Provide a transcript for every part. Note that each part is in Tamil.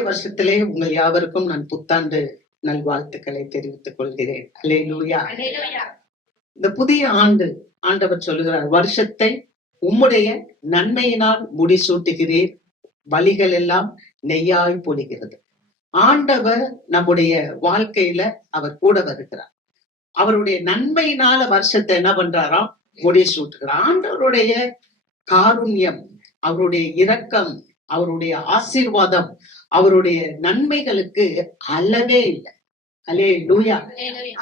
புதிய வருஷத்திலே உங்கள் யாவருக்கும் நான் புத்தாண்டு நல்வாழ்த்துக்களை தெரிவித்துக் கொள்கிறேன். அல்லேலூயா. இந்த புதிய ஆண்டு ஆண்டவர் சொல்லுகிறார், வருஷத்தை உம்முடைய நன்மையினால் முடிசூட்டுகிறீர், வழிகள் எல்லாம் நெய்யாய் பொழிகிறது. ஆண்டவர் நம்முடைய வாழ்க்கையில அவர் கூட வருகிறார். அவருடைய நன்மையினால வருஷத்தை என்ன பண்றாராம்? முடிசூட்டுகிறார். ஆண்டவருடைய காருண்யம், அவருடைய இரக்கம், அவருடைய ஆசீர்வாதம், அவருடைய நன்மைகளுக்கு அளவே இல்லை. அல்லேலூயா.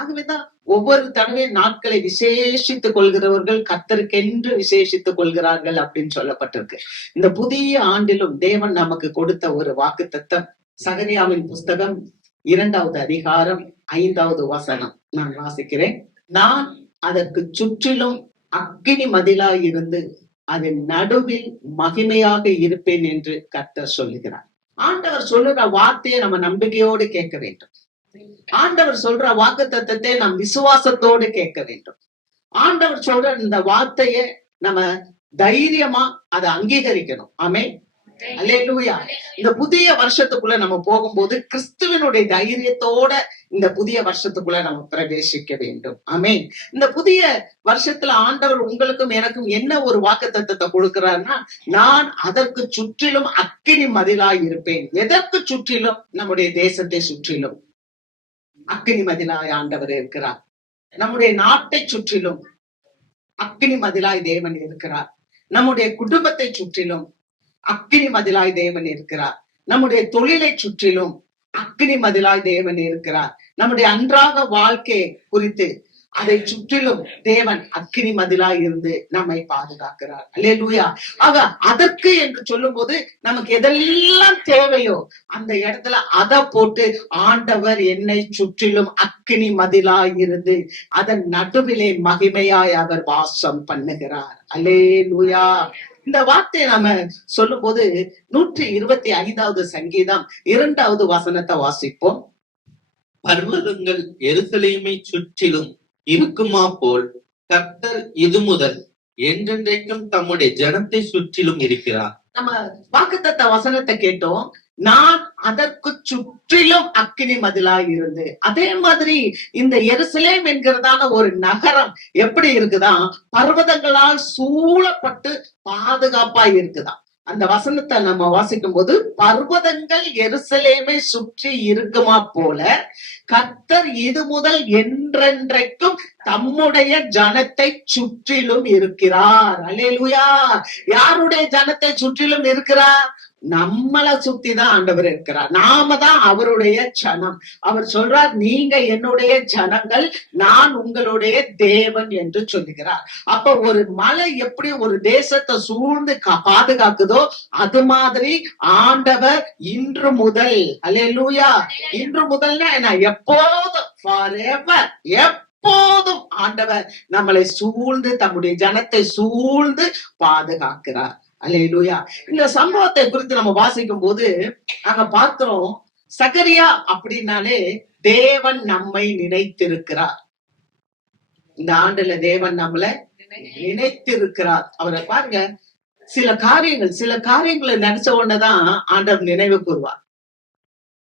ஆகவேதான் ஒவ்வொரு தடவையும் நாட்களை விசேஷித்துக் கொள்கிறவர்கள் கர்த்தருக்கென்று விசேஷித்துக் கொள்கிறார்கள் அப்படின்னு சொல்லப்பட்டிருக்கு. இந்த புதிய ஆண்டிலும் தேவன் நமக்கு கொடுத்த ஒரு வாக்குத்தத்தம் சகரியாவின் புஸ்தகம் 2வது அதிகாரம் 5வது வசனம் நான் வாசிக்கிறேன். நான் அதற்கு சுற்றிலும் அக்கினி மதிலாய் இருந்து அதன் நடுவில் மகிமையாக இருப்பேன் என்று கர்த்தர் சொல்லுகிறார். ஆண்டவர் சொல்லுற வார்த்தையை நம்ம நம்பிக்கையோடு கேட்க வேண்டும். ஆண்டவர் சொல்ற வாக்குத்தத்தத்தை நாம் விசுவாசத்தோடு கேட்க வேண்டும். ஆண்டவர் சொல்ற இந்த வார்த்தையை நம்ம தைரியமா அதை அங்கீகரிக்கணும். ஆமென். அல்லேலூயா. இந்த புதிய வருஷத்துக்குள்ள நம்ம போகும்போது கிறிஸ்துவனுடைய தைரியத்தோட இந்த புதிய வருஷத்துக்குள்ள நம்ம பிரவேசிக்க வேண்டும். ஆமென். இந்த புதிய வருஷத்துல ஆண்டவர் உங்களுக்கும் எனக்கும் என்ன ஒரு வாக்குத்தத்தத்தை கொடுக்கிறார்னா, நான் அதற்கு சுற்றிலும் அக்கினி மதிலாய் இருப்பேன். எதற்கு சுற்றிலும்? நம்முடைய தேசத்தை சுற்றிலும் அக்கினி மதிலாய் ஆண்டவர் இருக்கிறார். நம்முடைய நாட்டை சுற்றிலும் அக்கினி மதிலாய் தேவன் இருக்கிறார். நம்முடைய குடும்பத்தை சுற்றிலும் அக்கினி மதிலாய் தேவன் இருக்கிறார். நம்முடைய தொழிலை சுற்றிலும் அக்கினி மதிலாய் தேவன் இருக்கிறார். நம்முடைய அன்றாட வாழ்க்கை குறித்து அதை சுற்றிலும் தேவன் அக்கினி மதிலாய் இருந்து நம்மை பாதுகாக்கிறார். அல்லேலூயா. ஆக அதற்கு என்று சொல்லும் போது நமக்கு எதெல்லாம் தேவையோ அந்த இடத்துல அதை போட்டு, ஆண்டவர் என்னை சுற்றிலும் அக்கினி மதிலாய் இருந்து அதன் நடுவிலே மகிமையாய் அவர் வாசம் பண்ணுகிறார். அல்லேலூயா. இந்த வார்த்தையை நாம சொல்லும் போது 125வது சங்கீதம் 2வது வசனத்தை வாசிப்போம். பர்வதங்கள் எருசலேமை சுற்றிலும் இருக்குமா போல் கர்த்தர் இது முதல் என்றென்றைக்கும் தம்முடைய ஜனத்தை சுற்றிலும் இருக்கிறார். நம்ம வாக்குத்தத்த வசனத்தை கேட்டோம். நான் அதற்கு சுற்றிலும் அக்கினி மதிலாய் இருந்து, அதே மாதிரி இந்த எருசலேம் என்கிறதான ஒரு நகரம் எப்படி இருக்குதான்? பர்வதங்களால் சூழப்பட்டு பாதுகாப்பா இருக்குதான். அந்த வசனத்தை நம்ம வாசிக்கும் போது, பர்வதங்கள் எருசலேமை சுற்றி இருக்குமா போல கர்த்தர் இது முதல் என்றென்றைக்கும் தம்முடைய ஜனத்தை சுற்றிலும் இருக்கிறார். அல்லேலூயா. யாருடைய ஜனத்தை சுற்றிலும் இருக்கிறார்? நம்மளை சுத்திதான் ஆண்டவர் இருக்கிறார். நாம தான் அவருடைய ஜனம். அவர் சொல்றார், நீங்க என்னுடைய ஜனங்கள், நான் உங்களுடைய தேவன் என்று சொல்லுகிறார். அப்ப ஒரு மலை எப்படி ஒரு தேசத்தை சூழ்ந்து பாதுகாக்குதோ, அது மாதிரி ஆண்டவர் இன்று முதல், அல்லேலூயா, இன்று முதல்னா என்ன? எப்போதும், ஃபாரெவர், எப்போதும் ஆண்டவர் நம்மளை சூழ்ந்து, தம்முடைய ஜனத்தை சூழ்ந்து பாதுகாக்கிறார். அல்லேலூயா. இந்த சம்பவத்தை குறித்து நம்ம வாசிக்கும் போது அங்க பார்க்கிறோம், சகரியா அப்படின்னாலே தேவன் நம்மை நினைத்திருக்கிறார். இந்த ஆண்டுல தேவன் நம்மளை நினைத்திருக்கிறார். அவரை பாருங்க, சில காரியங்களை நினைச்ச உடனேதான் ஆண்டவர் நினைவு கூறுவார்.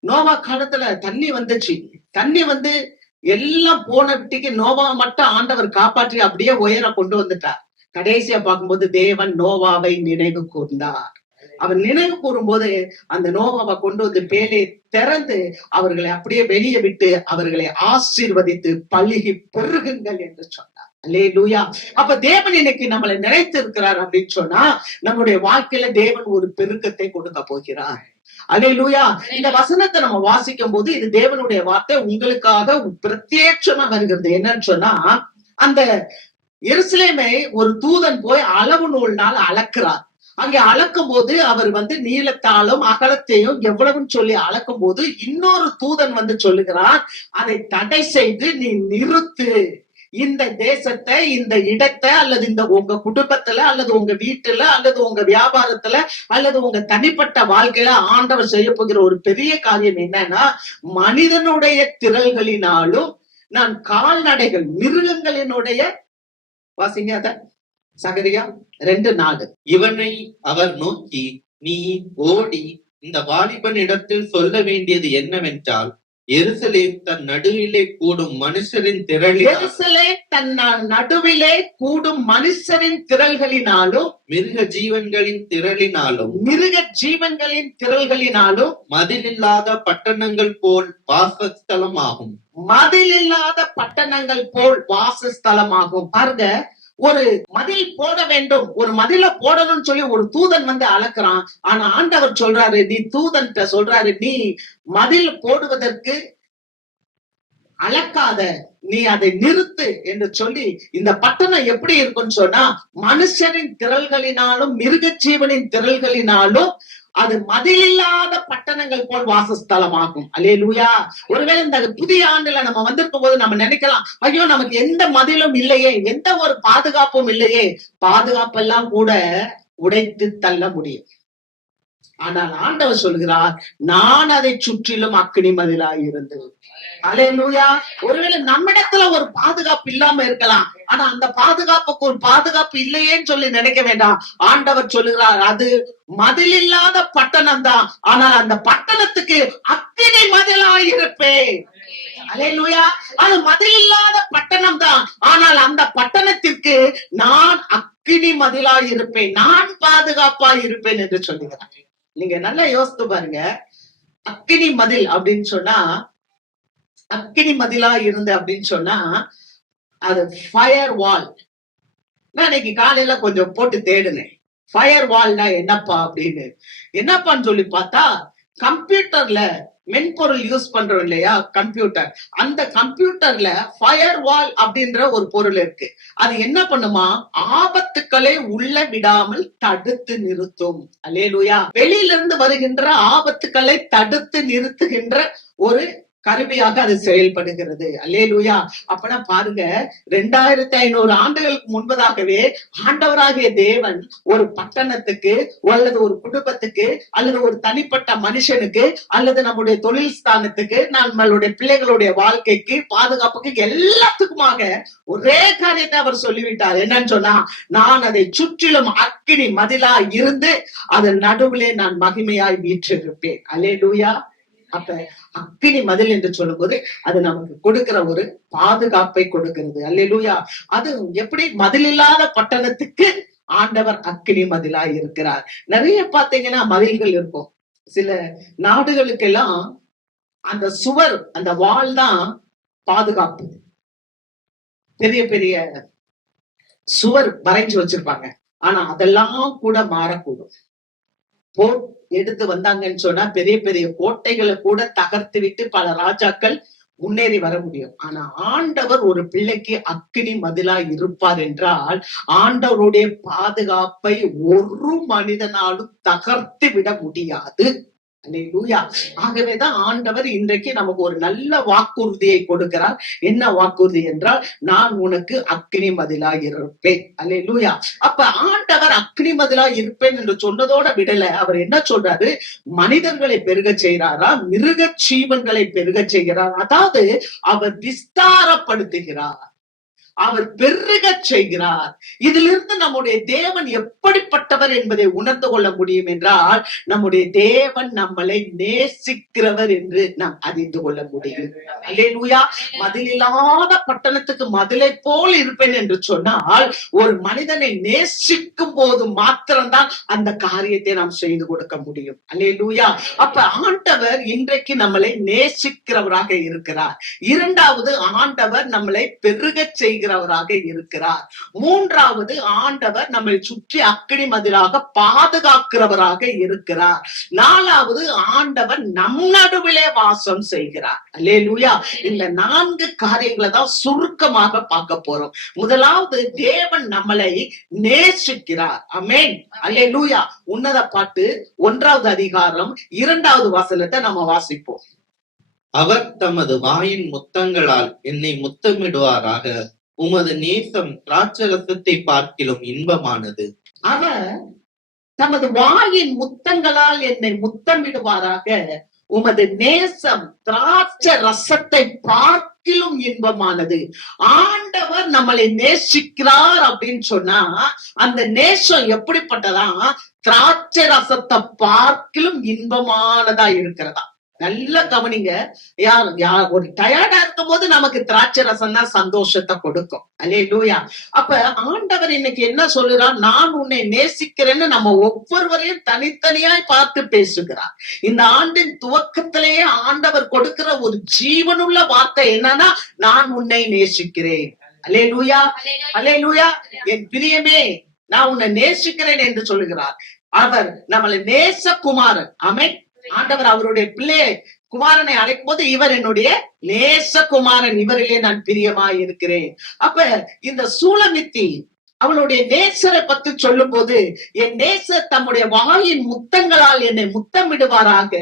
நோவா காலத்துல தண்ணி வந்துச்சு. தண்ணி வந்து எல்லாம் போன விட்டுக்கு நோவா மட்டும் ஆண்டவர் காப்பாற்றி அப்படியே உயர கொண்டு வந்துட்டார். கடைசியா பார்க்கும்போது தேவன் நோவாவை நினைவு கூர்ந்தார். அவர் நினைவு கூறும்போது அந்த நோவாவை கொண்டு வந்து பேலை திறந்து அவர்களை அப்படியே வெளியே விட்டு அவர்களை ஆசீர்வதித்து பழுகி பெருகுங்கள் என்று சொன்னார். அல்லேலூயா. அப்ப தேவன் இன்னைக்கு நம்மளை நினைத்து இருக்கிறார் அப்படின்னு சொன்னா, நம்முடைய வாழ்க்கையில தேவன் ஒரு பெருக்கத்தை கொடுக்க போகிறார். அல்லேலூயா. இந்த வசனத்தை நம்ம வாசிக்கும் போது இது தேவனுடைய வார்த்தை உங்களுக்காக பிரத்யேட்சமா வருகிறது. என்னன்னு சொன்னா, அந்த எருசலேமை ஒரு தூதன் போய் அளவு நூல்னால் அளக்கிறார். அங்கே அளக்கும் போது அவர் வந்து நீளத்தாலும் அகலத்தையும் எவ்வளவுன்னு சொல்லி அளக்கும் போது இன்னொரு தூதன் வந்து சொல்லுகிறார், அதை தடை செய்து நீ நிறுத்து. இந்த தேசத்தை, இந்த இடத்தை, அல்லது இந்த உங்க குடும்பத்துல, அல்லது உங்க வீட்டுல, அல்லது உங்க வியாபாரத்துல, அல்லது உங்க தனிப்பட்ட வாழ்க்கையில ஆண்டவர் செய்ய போகிற ஒரு பெரிய காரியம் என்னன்னா, மனிதனுடைய திரள்களினாலும் நான் கால்நடைகள், மிருகங்களினுடைய, வாசிங்க அத, சகரியா 2:4. இவனை அவர் நோக்கி, நீ ஓடி இந்த வாலிபனிடத்தில் சொல்ல வேண்டியது என்னவென்றால், எருசலேம் தன் நடுவிலே கூடும் மனுஷரின் திரளினால், எருசலேம் தன் நடுவிலே கூடும் மனுஷரின் திரள்களினாலும், மிருக ஜீவன்களின் திரளினாலும், மிருக ஜீவன்களின் திரள்களினாலும், மதிலில்லாத பட்டணங்கள் போல் வாசஸ்தலமாகும். மதிலில்லாத பட்டணங்கள் போல் வாசஸ்தலமாகும். பாருங்க, ஒரு மதில் போட வேண்டும், ஒரு மதில போடணும்னு சொல்லி ஒரு தூதன் வந்து அளக்குறான். ஆனா ஆண்டவர் சொல்றாரு, நீ தூதன்ட்ட சொல்றாரு, நீ மதில் போடுவதற்கு அளக்காத, நீ அதை நிறுத்து என்று சொல்லி, இந்த பட்டணம் எப்படி இருக்குன்னு சொன்னா, மனுஷரின் திரள்களினாலும் மிருக ஜீவனின் திரள்களினாலும் அது மதிலில்லாத பட்டணங்கள் போல் வாசஸ்தலமாகும். அல்லேலூயா. ஒருவேளை இந்த புதிய ஆண்டுல நம்ம வந்திருக்கும் போது நம்ம நினைக்கலாம், ஐயோ நமக்கு எந்த மதிலும் இல்லையே, எந்த ஒரு பாதுகாப்பும் இல்லையே. பாதுகாப்பெல்லாம் கூட உடைத்து தள்ள முடியும். ஆனால் ஆண்டவர் சொல்கிறார், நான் அதை சுற்றிலும் அக்கினி மதிலாய் இருந்து. அல்லேலூயா. ஒருவேளை நம்மிடத்துல ஒரு பாதுகாப்பு இல்லாம இருக்கலாம், ஆனா அந்த பாதுகாப்புக்கு ஒரு பாதுகாப்பு இல்லையேன்னு சொல்லி நினைக்க வேண்டாம். ஆண்டவர் சொல்லுகிறார், அது மதில் இல்லாத பட்டணம் தான், ஆனால் அந்த பட்டணத்துக்கு அக்கினி மதிலாய் இருப்பேன். அல்லேலூயா. அது மதில் இல்லாத பட்டணம் தான், ஆனால் அந்த பட்டணத்திற்கு நான் அக்கினி மதிலாய் இருப்பேன், நான் பாதுகாப்பாய் இருப்பேன் என்று சொல்லுகிறார். நீங்க நல்லா யோசித்து பாருங்க, அக்கினி மதில் அப்படின்னு சொன்னா, அக்கினி மதிலா இருந்து அப்படின்னு சொன்னா அது ஃபயர் வால். நான் இன்னைக்கு காலையில கொஞ்சம் போட்டு தேடுனேன், ஃபயர் வால்னா என்னப்பா அப்படின்னு. என்னப்பான்னு சொல்லி பார்த்தா, கம்ப்யூட்டர்ல மென்பொருள் யூஸ் பண்றோம் இல்லையா, கம்ப்யூட்டர், அந்த கம்ப்யூட்டர்ல ஃபயர் வால் அப்படின்ற ஒரு பொருள் இருக்கு. அது என்ன பண்ணுமா, ஆபத்துக்களை உள்ள விடாமல் தடுத்து நிறுத்தும். அல்லேலூயா. வெளியில இருந்து வருகின்ற ஆபத்துக்களை தடுத்து நிறுத்துகின்ற ஒரு கருவியாக அது செயல்படுகிறது. அல்லேலூயா. அப்பனா பாருங்க, 2500 ஆண்டுகளுக்கு முன்பதாகவே ஆண்டவராகிய தேவன் ஒரு பட்டணத்துக்கு அல்லது ஒரு குடும்பத்துக்கு அல்லது ஒரு தனிப்பட்ட மனுஷனுக்கு அல்லது நம்முடைய தொழில் ஸ்தானத்துக்கு, நம்மளுடைய பிள்ளைகளுடைய வாழ்க்கைக்கு, பாதுகாப்புக்கு, எல்லாத்துக்குமாக ஒரே காரியத்தை அவர் சொல்லிவிட்டார். என்னன்னு சொன்னா, நான் அதை சுற்றிலும் அக்கினி மதிலா இருந்து அதன் நடுவிலே நான் மகிமையாய் வீற்றிருப்பேன். அல்லேலூயா. அப்ப அக்கினி மதில் என்று சொல்லும் போது அது நமக்கு கொடுக்கிற ஒரு பாதுகாப்பை கொடுக்கிறது. அல்லேலூயா. அது எப்படி, மதில் இல்லாத பட்டணத்துக்கு ஆண்டவர் அக்கினி மதிலா இருக்கிறார். நிறைய பாத்தீங்கன்னா மதில்கள் இருக்கும். சில நாடுகளுக்கெல்லாம் அந்த சுவர், அந்த வால் தான் பாதுகாப்பு. பெரிய பெரிய சுவர் வரைஞ்சு வச்சிருப்பாங்க. ஆனா அதெல்லாம் கூட மாறக்கூடும். போர் எடுத்து வந்தாங்கன்னு சொன்னா பெரிய பெரிய கோட்டைகளை கூட தகர்த்து விட்டு பல ராஜாக்கள் முன்னேறி வர முடியும். ஆனா ஆண்டவர் ஒரு பிள்ளைக்கு அக்கினி மதிலா இருப்பார் என்றால், ஆண்டவருடைய பாதுகாப்பை ஒரு மனிதனாலும் தகர்த்து விட முடியாது. அல்லேலூயா. ஆகவேதான் ஆண்டவர் இன்றைக்கு நமக்கு ஒரு நல்ல வாக்குறுதியை கொடுக்கிறார். என்ன வாக்குறுதி என்றால், நான் உனக்கு அக்கினி மதிலா இருப்பேன். அல்லேலூயா. அப்ப ஆண்டவர் அக்கினி மதிலா இருப்பேன் என்று சொன்னதோட விடல, அவர் என்ன சொல்றாரு, மனிதர்களை பெருக செய்கிறாரா, மிருக ஜீவன்களை பெருக செய்கிறார். அதாவது அவர் விஸ்தாரப்படுத்துகிறார், அவர் பெருக செய்கிறார். இதிலிருந்து நம்முடைய தேவன் எப்படிப்பட்டவர் என்பதை உணர்ந்து கொள்ள முடியும் என்றால், நம்முடைய தேவன் நம்மளை நேசிக்கிறவர் என்று நாம் அறிந்து கொள்ள முடியும். அல்லேலூயா. மதிலில்லாத பட்டணத்துக்கு மதிலை போல் இருப்பேன் என்று சொன்னால், ஒரு மனிதனை நேசிக்கும் போது மாத்திரம்தான் அந்த காரியத்தை நாம் செய்து கொடுக்க முடியும். அல்லேலூயா. அப்ப ஆண்டவர் இன்றைக்கு நம்மளை நேசிக்கிறவராக இருக்கிறார். இரண்டாவது, ஆண்டவர் நம்மளை பெருக செய்கிறவராக இருக்கிறார். மூன்றாவது, ஆண்டவர் நம்மை சுற்றி அக்கினி மதிலாக பாதுகாக்கிறவராக இருக்கிறார். நாலாவது, ஆண்டவர் நம் நடுவிலே வாசம் செய்கிறார். அல்லேலூயா. இந்த 4 காரியங்களை தான் சுருக்கமாக பார்க்க போறோம். முதலாவது, தேவன் நம்மளை நேசிக்கிறார். ஆமென். அல்லேலூயா. உன்னத பாட்டு 1வது அதிகாரம் 2வது வசனத்தை நம்ம வாசிப்போம். அவர் தமது வாயின் முத்தங்களால் என்னை முத்தமிடுவாராக, உமது நேசம் திராட்சரசத்தை பார்க்கிலும் இன்பமானது. அவர் தமது வாயின் முத்தங்களால் என்னை முத்தமிடுவாராக, உமது நேசம் திராட்சை ரசத்தை பார்க்கிலும் இன்பமானது. ஆண்டவர் நம்மளை நேசிக்கிறார் அப்படின்னு சொன்னா, அந்த நேசம் எப்படிப்பட்டதா, திராட்சை ரசத்தை பார்க்கிலும் இன்பமானதா இருக்கிறதா. நல்லா கவனிங்க. யார் ஒரு டயர்டா இருக்கும் போது நமக்கு திராட்சை ரசம் தான் சந்தோஷத்தை கொடுக்கும். அல்லேலூயா. அப்ப ஆண்டவர் இன்னைக்கு என்ன சொல்லுறார்? நான் உன்னை நேசிக்கிறேன்னு நம்ம ஒவ்வொருவரையும் தனித்தனியாய் பார்த்து பேசுகிறார். இந்த ஆண்டின் துவக்கத்திலேயே ஆண்டவர் கொடுக்கிற ஒரு ஜீவனுள்ள வார்த்தை என்னன்னா, நான் உன்னை நேசிக்கிறேன். அல்லேலூயா, அல்லேலூயா. என் பிரியமே, நான் உன்னை நேசிக்கிறேன் என்று சொல்லுகிறார். அவர் நம்மளை நேசகுமாரன். ஆமென். ஆண்டவர் அவருடைய பிள்ளையை குமாரனை அழைக்கும் போது, இவர் என்னுடைய நேசகுமாரன், இவரிலே நான் பிரியமாய் இருக்கிறேன். அப்ப இந்த சூலமித்தி அவளுடைய நேசரை பத்தி சொல்லும் போது, என் நேசர் தம்முடைய வாயின் முத்தங்களால் என்னை முத்தமிடுவாராக.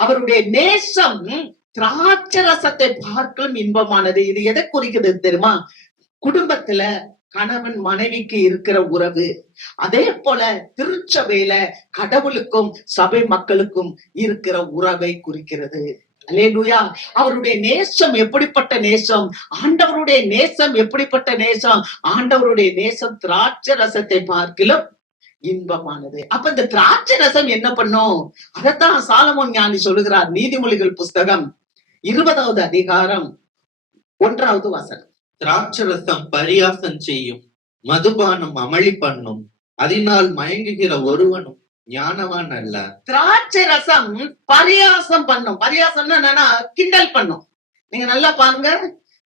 அவருடைய நேசம் திராட்சை ரசத்தை பார்க்கலும் இன்பமானது. இது எதை குறிக்கிறது தெரியுமா? குடும்பத்துல கணவன் மனைவிக்கு இருக்கிற உறவு, அதே போல திருச்சபையில கடவுளுக்கும் சபை மக்களுக்கும் இருக்கிற உறவை குறிக்கிறது. அல்லேலூயா. அவருடைய நேசம் எப்படிப்பட்ட நேசம்? ஆண்டவருடைய நேசம் எப்படிப்பட்ட நேசம்? ஆண்டவருடைய நேசம் திராட்சை ரசத்தை பார்க்கிலும் இன்பமானது. அப்ப இந்த திராட்சை ரசம் என்ன பண்ணும்? அதத்தான் சாலமோன் ஞானி சொல்லுகிறார். நீதிமொழிகள் புஸ்தகம் 20வது அதிகாரம் 1வது வசனம். திராட்சரசம் பரியாசம் செய்யும், மதுபானம் அமளி பண்ணும், அதனால் மயங்குகிற ஒருவனும் ஞானவான் அல்ல. திராட்சை ரசம் பரியாசம் பண்ணும். பரியாசம்னா என்னன்னா, கிண்டல் பண்ணும். நீங்க நல்லா பாருங்க,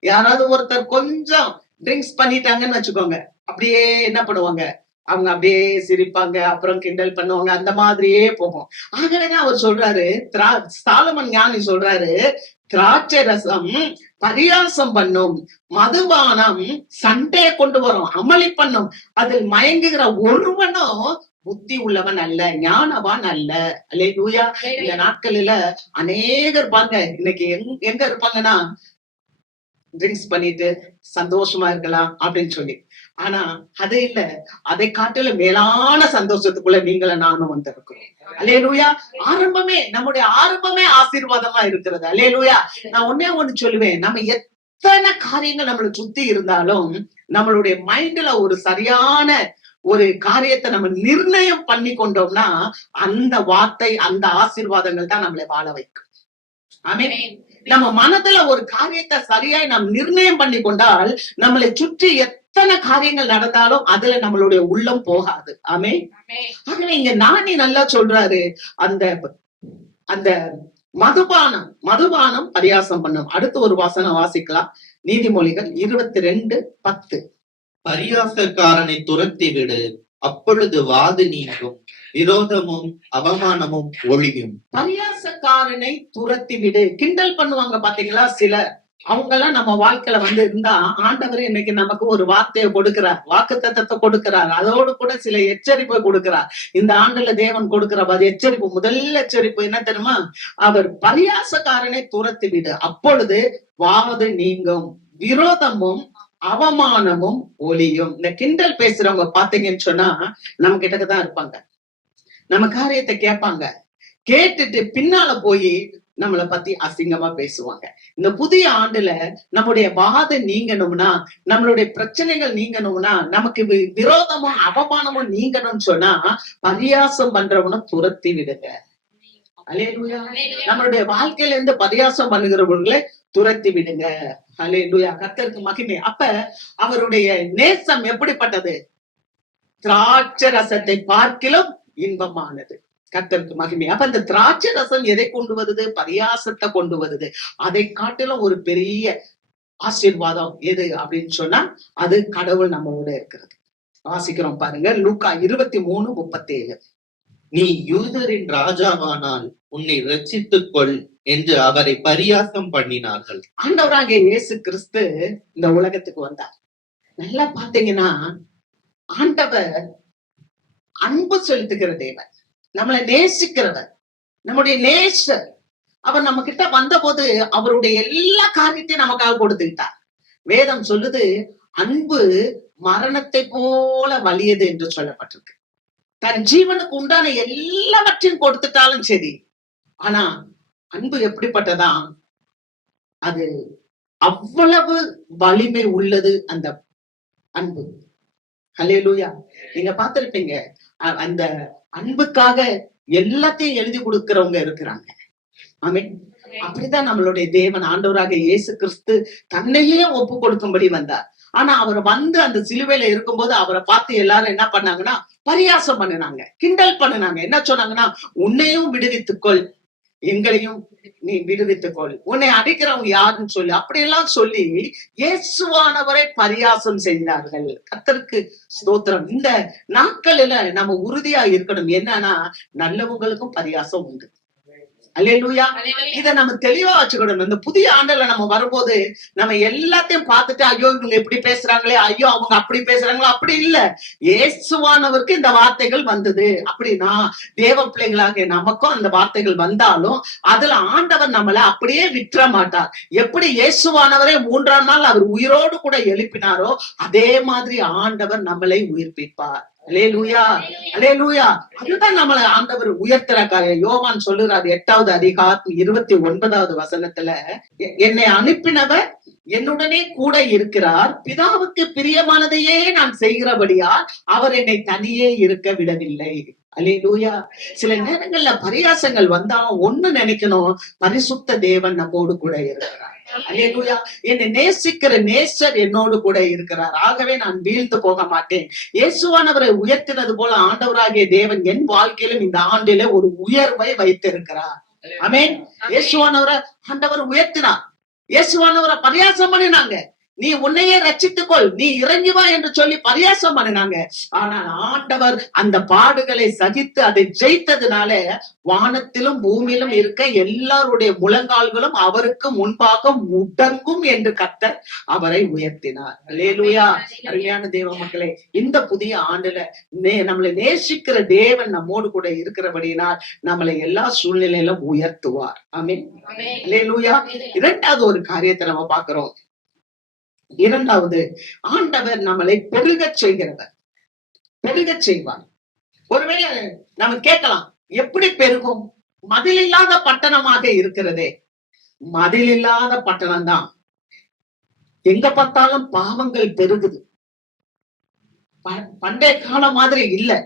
யாராவது ஒருத்தர் கொஞ்சம் ட்ரிங்க்ஸ் பண்ணிட்டாங்கன்னு வச்சுக்கோங்க, அப்படியே என்ன பண்ணுவாங்க, அவங்க அப்படியே சிரிப்பாங்க, அப்புறம் கிண்டல் பண்ணுவாங்க, அந்த மாதிரியே போகும். ஆகவேதான் அவர் சொல்றாரு, சாலமன் ஞானி சொல்றாரு, திராட்சை ரசம் பரியாசம் பண்ணும், மதுபானம் சண்டையை கொண்டு வரும், அமளி பண்ணும், அதில் மயங்குகிற ஒருவனும் புத்தி உள்ளவன் அல்ல, ஞானவான் அல்ல. அல்லேலூயா. இந்த நாட்களில அநேகர் பாருங்க, இன்னைக்கு எங்க இருப்பாங்கன்னா, ட்ரிங்க்ஸ் பண்ணிட்டு சந்தோஷமா இருக்கலாம் அப்படின்னு சொல்லி. ஆனா அது இல்ல, அதை காட்டிலும் மேலான சந்தோஷத்துக்குள்ள நீங்களும் நானும் வந்திருக்கிறோம். அல்லேலூயா. ஆரம்பமே, நம்முடைய ஆரம்பமே ஆசீர்வாதமா இருக்கிறது. அல்லேலூயா. நான் ஒன்னே ஒண்ணு சொல்லுவேன், நம்ம எத்தனை காரியங்கள் நம்மளை சுத்தி இருந்தாலும் நம்மளுடைய மைண்ட்ல ஒரு சரியான ஒரு காரியத்தை நம்ம நிர்ணயம் பண்ணி கொண்டோம்னா, அந்த வார்த்தை, அந்த ஆசீர்வாதங்கள் தான் நம்மளை வாழ வைக்கும். ஆமென். நம்ம மனதுல ஒரு காரியத்தை சரியாய் நாம் நிர்ணயம் பண்ணி கொண்டால், நம்மளை சுற்றி எத்தனை காரியங்கள் நடந்தாலும் அதுல நம்மளுடைய உள்ளம் போகாது. ஆமென். ஆகவே இங்க ஞானி நல்லா சொல்றாரு, அந்த அந்த மதுபானம் பரியாசம் பண்ணும். அடுத்து ஒரு வசனம் வாசிக்கலாம். நீதிமொழிகள் 22:10. பரியாசக்காரனை துரத்தி விடு, அப்பொழுது வாது நீங்கும், விரோதமும் அவமானமும் ஒழியும். பரியாசக்காரனை துரத்தி விடு. கிண்டல் பண்ணுவாங்க பாத்தீங்களா சிலர், அவங்க எல்லாம் நம்ம வாழ்க்கையில இருந்தா, ஆண்டவர் இன்னைக்கு நமக்கு ஒரு வார்த்தையை கொடுக்கிறார், வாக்குத்தத்தத்தை கொடுக்கிறார், அதோடு கூட சில எச்சரிப்பை கொடுக்கிறார். இந்த ஆண்டுல தேவன் கொடுக்கிற எச்சரிப்பு, முதல் எச்சரிப்பு என்ன தெரியுமா? அவர் பரியாசக்காரனை துரத்தி விடு, அப்பொழுது வாது நீங்கும், விரோதமும் அவமானமும் ஒழியும். இந்த கிண்டல் பேசுறவங்க பாத்தீங்கன்னு சொன்னா நம்ம கிட்டதான் இருப்பாங்க, நம்ம காரியத்தை கேட்பாங்க, கேட்டுட்டு பின்னால போய் நம்மளை பத்தி அசிங்கமா பேசுவாங்க. இந்த புதிய ஆண்டுல நம்முடைய வாதம் நீங்கணும்னா, நம்மளுடைய பிரச்சனைகள் நீங்கணும்னா, நமக்கு விரோதமும் அவமானமும் நீங்கணும்னு சொன்னா, பரியாசம் பண்றவனும் துரத்தி விடுங்க. அல்லேலூயா. நம்மளுடைய வாழ்க்கையில இருந்து பரியாசம் பண்ணுகிறவர்களை துரத்தி விடுங்க. அல்லேலூயா. கர்த்தருக்கு மகிமை. அப்ப அவருடைய நேசம் எப்படிப்பட்டது? திராட்சை ரசத்தை பார்க்கிலும் இன்பமானது. கர்த்தருக்கு மகிமை. அப்ப இந்த திராட்சை ரசம் எதை கொண்டு வருது? பரியாசத்தை கொண்டு வருது. அதை காட்டிலும் ஒரு பெரிய ஆசீர்வாதம் எது அப்படின்னு சொன்னா, அது கடவுள் நம்மளோட இருக்கிறது. வாசிக்கிறோம் பாருங்க, லூக்கா 23:37. நீ யூதரின் ராஜாவானால் உன்னை ரட்சித்துக் கொள் என்று அவரை பரியாசம் பண்ணினார்கள். ஆண்டவராகிய இயேசு கிறிஸ்து இந்த உலகத்துக்கு வந்தார். நல்லா பாத்தீங்கன்னா, ஆண்டவர் அன்பு செலுத்துகிற தேவன், நம்மளை நேசிக்கிறவர், நம்முடைய நேசர். அவர் நம்ம கிட்ட வந்த போது அவருடைய எல்லா காரியத்தையும் நமக்காக கொடுத்துக்கிட்டார். வேதம் சொல்லுது, அன்பு மரணத்தை போல வலியது என்று சொல்லப்பட்டிருக்கு. தன் ஜீவனுக்கு உண்டான எல்லாவற்றையும் கொடுத்துட்டாலும் சரி, ஆனா அன்பு எப்படிப்பட்டதா? அது அவ்வளவு வலிமை உள்ளது அந்த அன்பு. ஹல்லேலூயா. நீங்க பார்த்திருப்பீங்க, அந்த அன்புக்காக எல்லாத்தையும் எழுதி கொடுக்கிறவங்க இருக்கிறாங்க. ஆமென். அப்படிதான் நம்மளுடைய தேவன் ஆண்டவராக இயேசு கிறிஸ்து தன்னையே ஒப்பு கொடுக்கும்படி வந்தார். ஆனா அவர் வந்து அந்த சிலுவையில இருக்கும்போது அவரை பார்த்து எல்லாரும் என்ன பண்ணாங்கன்னா பரியாசம் பண்ணினாங்க, கிண்டல் பண்ணினாங்க. என்ன சொன்னாங்கன்னா, உன்னையும் விடுவித்துக்கொள், எங்களையும் நீ விடுவித்துக்கொள், உன்னை அடிக்கிறவங்க யாருன்னு சொல்லி அப்படியெல்லாம் சொல்லி இயேசுவானவரை பரியாசம் செய்தார்கள். கர்த்தருக்கு ஸ்தோத்திரம். இந்த நாட்களில நம்ம உறுதியா இருக்கணும். என்னன்னா, நல்லவங்களுக்கும் பரியாசம் உண்டு. அல்லேலூயா. இத நம்ம தெளிவா வச்சுக்கணும். இந்த புதிய ஆண்டுல நம்ம வரும்போது நம்ம எல்லாத்தையும் பார்த்துட்டு, ஐயோ இவங்க இப்படி பேசுறாங்களே, ஐயோ அவங்க அப்படி பேசுறாங்களா, அப்படி இல்ல. இயேசுவானவருக்கு இந்த வார்த்தைகள் வந்தது அப்படின்னா, தேவ பிள்ளைகளாக நமக்கும் அந்த வார்த்தைகள் வந்தாலும் அதுல ஆண்டவர் நம்மள அப்படியே விட்டுற மாட்டார். எப்படி இயேசுவானவரை 3ஆம் நாள் அவர் உயிரோடு கூட எழுப்பினாரோ அதே மாதிரி ஆண்டவர் நம்மளை உயிர்ப்பிப்பார். அல்லேலூயா, அல்லேலூயா. அதுதான் நம்மளை ஆண்டவர் உயர்த்துறாரு. யோவான் சொல்லுறாரு 8வது அதிகாரம் 29வது வசனத்துல, என்னை அனுப்பினவர் என்னுடனே கூட இருக்கிறார், பிதாவுக்கு பிரியமானதையே நான் செய்கிறபடியால் அவர் என்னை தனியே இருக்க விடவில்லை. அல்லேலூயா. சில நேரங்கள்ல பரியாசங்கள் வந்தாலும் ஒண்ணு நினைக்கணும், பரிசுத்த தேவன் நம்மோடு கூட இருக்கிறார். அல்லேலூயா. என்னை நேசிக்கிற நேசர் என்னோடு கூட இருக்கிறார், ஆகவே நான் வீழ்ந்து போக மாட்டேன். இயேசுவானவரை உயர்த்தினது போல ஆண்டவராகிய தேவன் என் வாழ்க்கையிலும் இந்த ஆண்டில ஒரு உயர்வை வைத்திருக்கிறார். ஆமென். இயேசுவானவரை ஆண்டவர் உயர்த்தினார். இயேசுவானவரை பரியாசம் பண்ணினாங்க, நீ உன்னையே ரட்சித்துக்கொள், நீ இறங்கி வா என்று சொல்லி பரியாசம் பண்ணினாங்க. ஆனால் ஆண்டவர் அந்த பாடுகளை சகித்து அதை ஜெயித்ததுனால வானத்திலும் பூமியிலும் இருக்க எல்லாருடைய முழங்கால்களும் அவருக்கு முன்பாக முடங்கும் என்று கர்த்தர் அவரை உயர்த்தினார். அல்லேலூயா. அருமையான தேவ மக்களே, இந்த புதிய ஆண்டுல நம்மளை நேசிக்கிற தேவன் நம்மோடு கூட இருக்கிறபடியினால் நம்மளை எல்லா சூழ்நிலையிலும் உயர்த்துவார். ஆமென். அல்லேலூயா. இரண்டாவது ஒரு காரியத்தை நம்ம பார்க்கிறோம். இரண்டாவது, ஆண்டவர் நம்மளை பெருகச் செய்கிறவர், பெருகச் செய்வார். ஒருவேளை நம்ம கேட்கலாம், எப்படி பெருகும்? மதில் இல்லாத பட்டணமாக இருக்கிறதே. மதில் இல்லாத பட்டணம் தான். எங்க பார்த்தாலும் பாவங்கள் பெருகுது. பண்டைய காலம் மாதிரி இல்ல.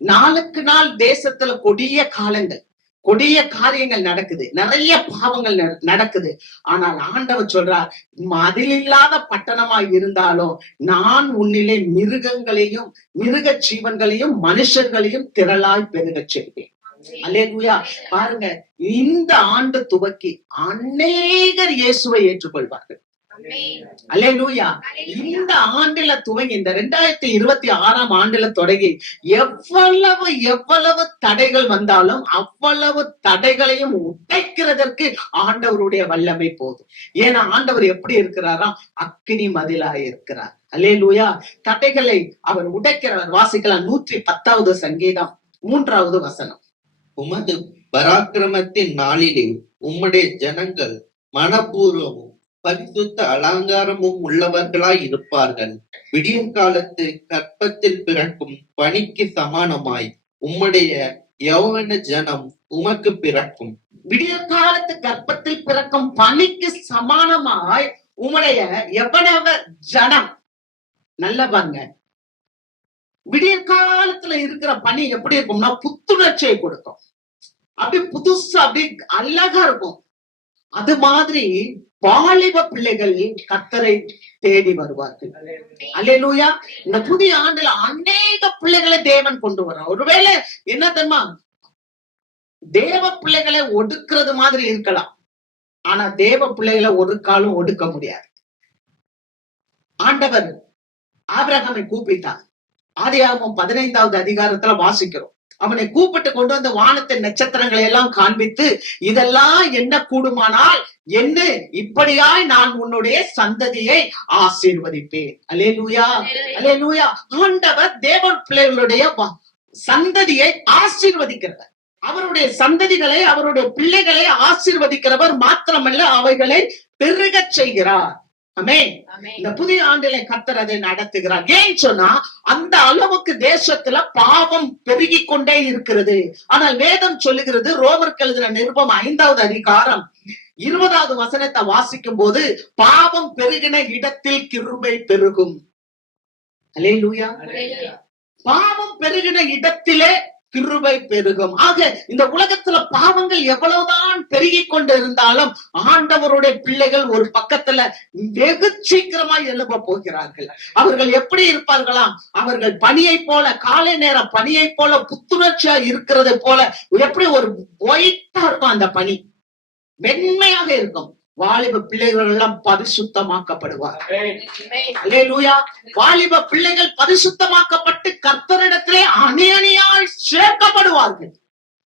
நாளுக்கு நாள் தேசத்துல கொடிய காலங்கள், கொடிய காரியங்கள் நடக்குது, நிறைய பாவங்கள் நடக்குது. ஆனால் ஆண்டவர் சொல்றார், மதில் இல்லாத பட்டணமாய் இருந்தாலும் நான் உன்னிலே மிருகங்களையும் மிருக ஜீவன்களையும் மனுஷர்களையும் திரளாய் பெருகச் செய்வேன். அல்லேலூயா. பாருங்க, இந்த ஆண்டு துவக்கி அநேகர் இயேசுவை ஏற்றுக்கொள்வார்கள். அல்லேலூயா. இந்த ஆண்டுல துவங்கி இந்த 2026ஆம் ஆண்டுல தொடங்கி எவ்வளவு தடைகள் வந்தாலும் அவ்வளவு தடைகளையும் உடைக்கிறதற்கு ஆண்டவருடைய வல்லமை போதும். ஏன்னா ஆண்டவர் எப்படி இருக்கிறாரா, அக்கினி மதிலாய் இருக்கிறார். அல்லேலூயா. தடைகளை அவர் உடைக்கிறவர். வாசிக்கலாம் 110வது சங்கீதம் 3வது வசனம். உமது பராக்கிரமத்தின் நாளிலே உம்முடைய ஜனங்கள் மனப்பூர்வமும் பரிசுத்த அலங்காரமும் உள்ளவர்களாய் இருப்பார்கள். விடியும் காலத்து கற்பத்தில் பிறக்கும் பனிக்கு சமானமாய் உம்முடைய யௌவன ஜனம் உமக்கு பிறக்கும். விடிய காலத்து கற்பத்தில் பிறக்கும் பனிக்கு சமானமாய் உம்முடைய யௌவன ஜனம். நல்லவாங்க. விடிய காலத்துல இருக்கிற பனி எப்படி இருக்கும்னா புத்துணர்ச்சியை கொடுக்கும். அப்படி புதுசா அப்படி அழகா இருக்கும். அது மாதிரி வாலிப பிள்ளைகள் கர்த்தரை தேடி வருவார்கள். அல்லேலூயா. இந்த புதிய ஆண்டுல அநேக பிள்ளைகளை தேவன் கொண்டு வர்றார். ஒருவேளை என்ன தெரியுமா, தேவ பிள்ளைகளை ஒடுக்கிறது மாதிரி இருக்கலாம், ஆனா தேவ பிள்ளைகளை ஒரு காலம் ஒடுக்க முடியாது. ஆண்டவர் ஆபிரகாமை கூப்பிட்டார். ஆதியாகமம் 15வது அதிகாரத்துல வாசிக்கிறோம். அவனை கூப்பிட்டு கொண்டு வந்து வானத்தின் நட்சத்திரங்களை எல்லாம் காண்பித்து, இதெல்லாம் என்ன கூடுமானால் என்ன, இப்படியாய் நான் உன்னுடைய சந்ததியை ஆசீர்வதிப்பேன். அல்லேலூயா, அல்லேலூயா. ஆண்டவர் தேவ பிள்ளைகளுடைய சந்ததியை ஆசீர்வதிக்கிறவர். அவருடைய சந்ததிகளை, அவருடைய பிள்ளைகளை ஆசீர்வதிக்கிறவர் மாத்திரமல்ல, அவைகளை பெருகச் செய்கிறார். ஆமென். இந்த புதிய ஆண்டிலே கர்த்தர் அதை நடத்துகிறார். ஏன் சொன்னா, அந்த அளவுக்கு தேசத்துல பாவம் பெருகி கொண்டே இருக்கிறது. ஆனால் வேதம் சொல்லுகிறது, ரோமருக்கு எழுதின நிருபம் 5வது அதிகாரம் 20வது வசனத்தை வாசிக்கும் போது, பாவம் பெருகின இடத்தில் கிருபை பெருகும். அல்லேலூயா. பாவம் பெருகின இடத்திலே கிருபை பெருகும். ஆக இந்த உலகத்துல பாவங்கள் எவ்வளவுதான் பெருகி கொண்டு இருந்தாலும் ஆண்டவருடைய பிள்ளைகள் ஒரு பக்கத்துல வெகு சீக்கிரமாய் எழுப்ப போகிறார்கள். அவர்கள் எப்படி இருப்பார்களாம்? அவர்கள் பனியை போல, காலை நேரம் பனியை போல புத்துணர்ச்சியா இருக்கிறது போல, எப்படி ஒரு ஒயிட்டா இருக்கும் அந்த பனி, வெண்மையாக இருக்கும். வாலிப பிள்ளைகள் எல்லாம் பரிசுத்தமாக்கப்படுவார். அல்லேலூயா. வாலிப பிள்ளைகள் பரிசுத்தமாக்கப்பட்டு கர்த்தரிடத்திலே அணி அணியாய் சேர்க்கப்படுவார்கள்.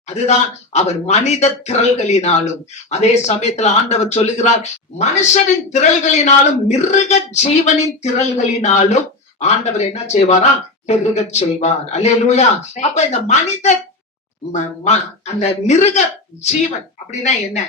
அதுதான் அவர் மனித திரள்களினாலும், அதே சமயத்துல ஆண்டவர் சொல்லுகிறார், மனுஷனின் திரள்களினாலும் மிருக ஜீவனின் திரள்களினாலும் ஆண்டவர் என்ன செய்வாரா? பெருக செய்வார். அல்லேலூயா. அப்ப இந்த மனித அந்த மிருக ஜீவன் அப்படின்னா என்ன?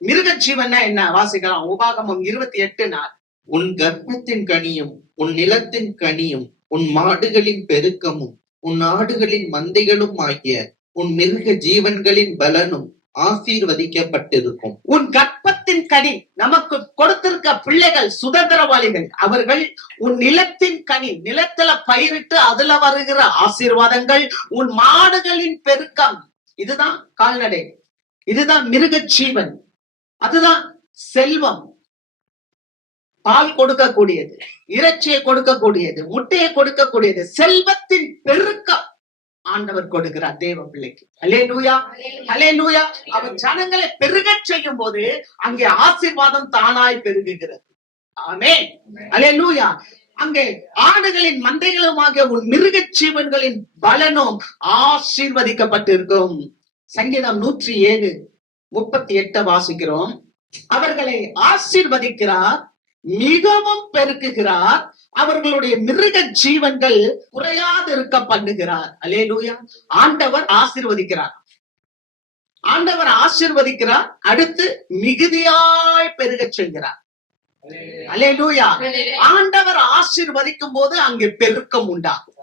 மிருக ஜீவன்னா என்ன? வாசிக்கலாம். உபாகமம் 28:4. உன் கர்ப்பத்தின் கனியும் உன் நிலத்தின் கனியும் உன் மாடுகளின் பெருக்கமும் உன் ஆடுகளின் மந்தைகளும் ஆகிய உன் மிருக ஜீவன்களின் பலனும் ஆசீர்வதிக்கப்பட்டிருக்கும். உன் கர்ப்பத்தின் கனி, நமக்கு கொடுத்திருக்க பிள்ளைகள் சுதந்திரவாளிகள். அவர்கள் உன் நிலத்தின் கனி, நிலத்துல பயிரிட்டு அதுல வருகிற ஆசீர்வாதங்கள், உன் மாடுகளின் பெருக்கம், இதுதான் கால்நடை, இதுதான் மிருக ஜீவன், அதுதான் செல்வம். பால் கொடுக்கக்கூடியது, இறைச்சியை கொடுக்கக்கூடியது, முட்டையை கொடுக்கக்கூடியது, செல்வத்தின் பெருக்கம் ஆண்டவர் கொடுக்கிறார் தேவ பிள்ளைக்கு. அல்லேலூயா, அல்லேலூயா. அவர் ஜனங்களை பெருகச் செய்யும் போது அங்கே ஆசீர்வாதம் தானாய் பெருகுகிறது. ஆமென், அல்லேலூயா. அங்கே ஆடுகளின் மந்தைகளுமாகிய உன் மிருக ஜீவன்களின் பலனும் ஆசீர்வதிக்கப்பட்டிருக்கும். சங்கீதம் 107:38 வாசிக்கிறோம். அவர்களை ஆசீர்வதிக்கிறார், மிகவும் பெருக்குகிறார், அவர்களுடைய மிருக ஜீவன்கள் குறையாது இருக்க பண்ணுகிறார். அல்லேலூயா. ஆண்டவர் ஆசீர்வதிக்கிறார், ஆண்டவர் ஆசீர்வதிக்கிறார், அடுத்து மிகுதியாய் பெருகச் செய்கிறார். அல்லேலூயா. ஆண்டவர் ஆசீர்வதிக்கும் போது அங்கே பெருக்கம் உண்டாகும்.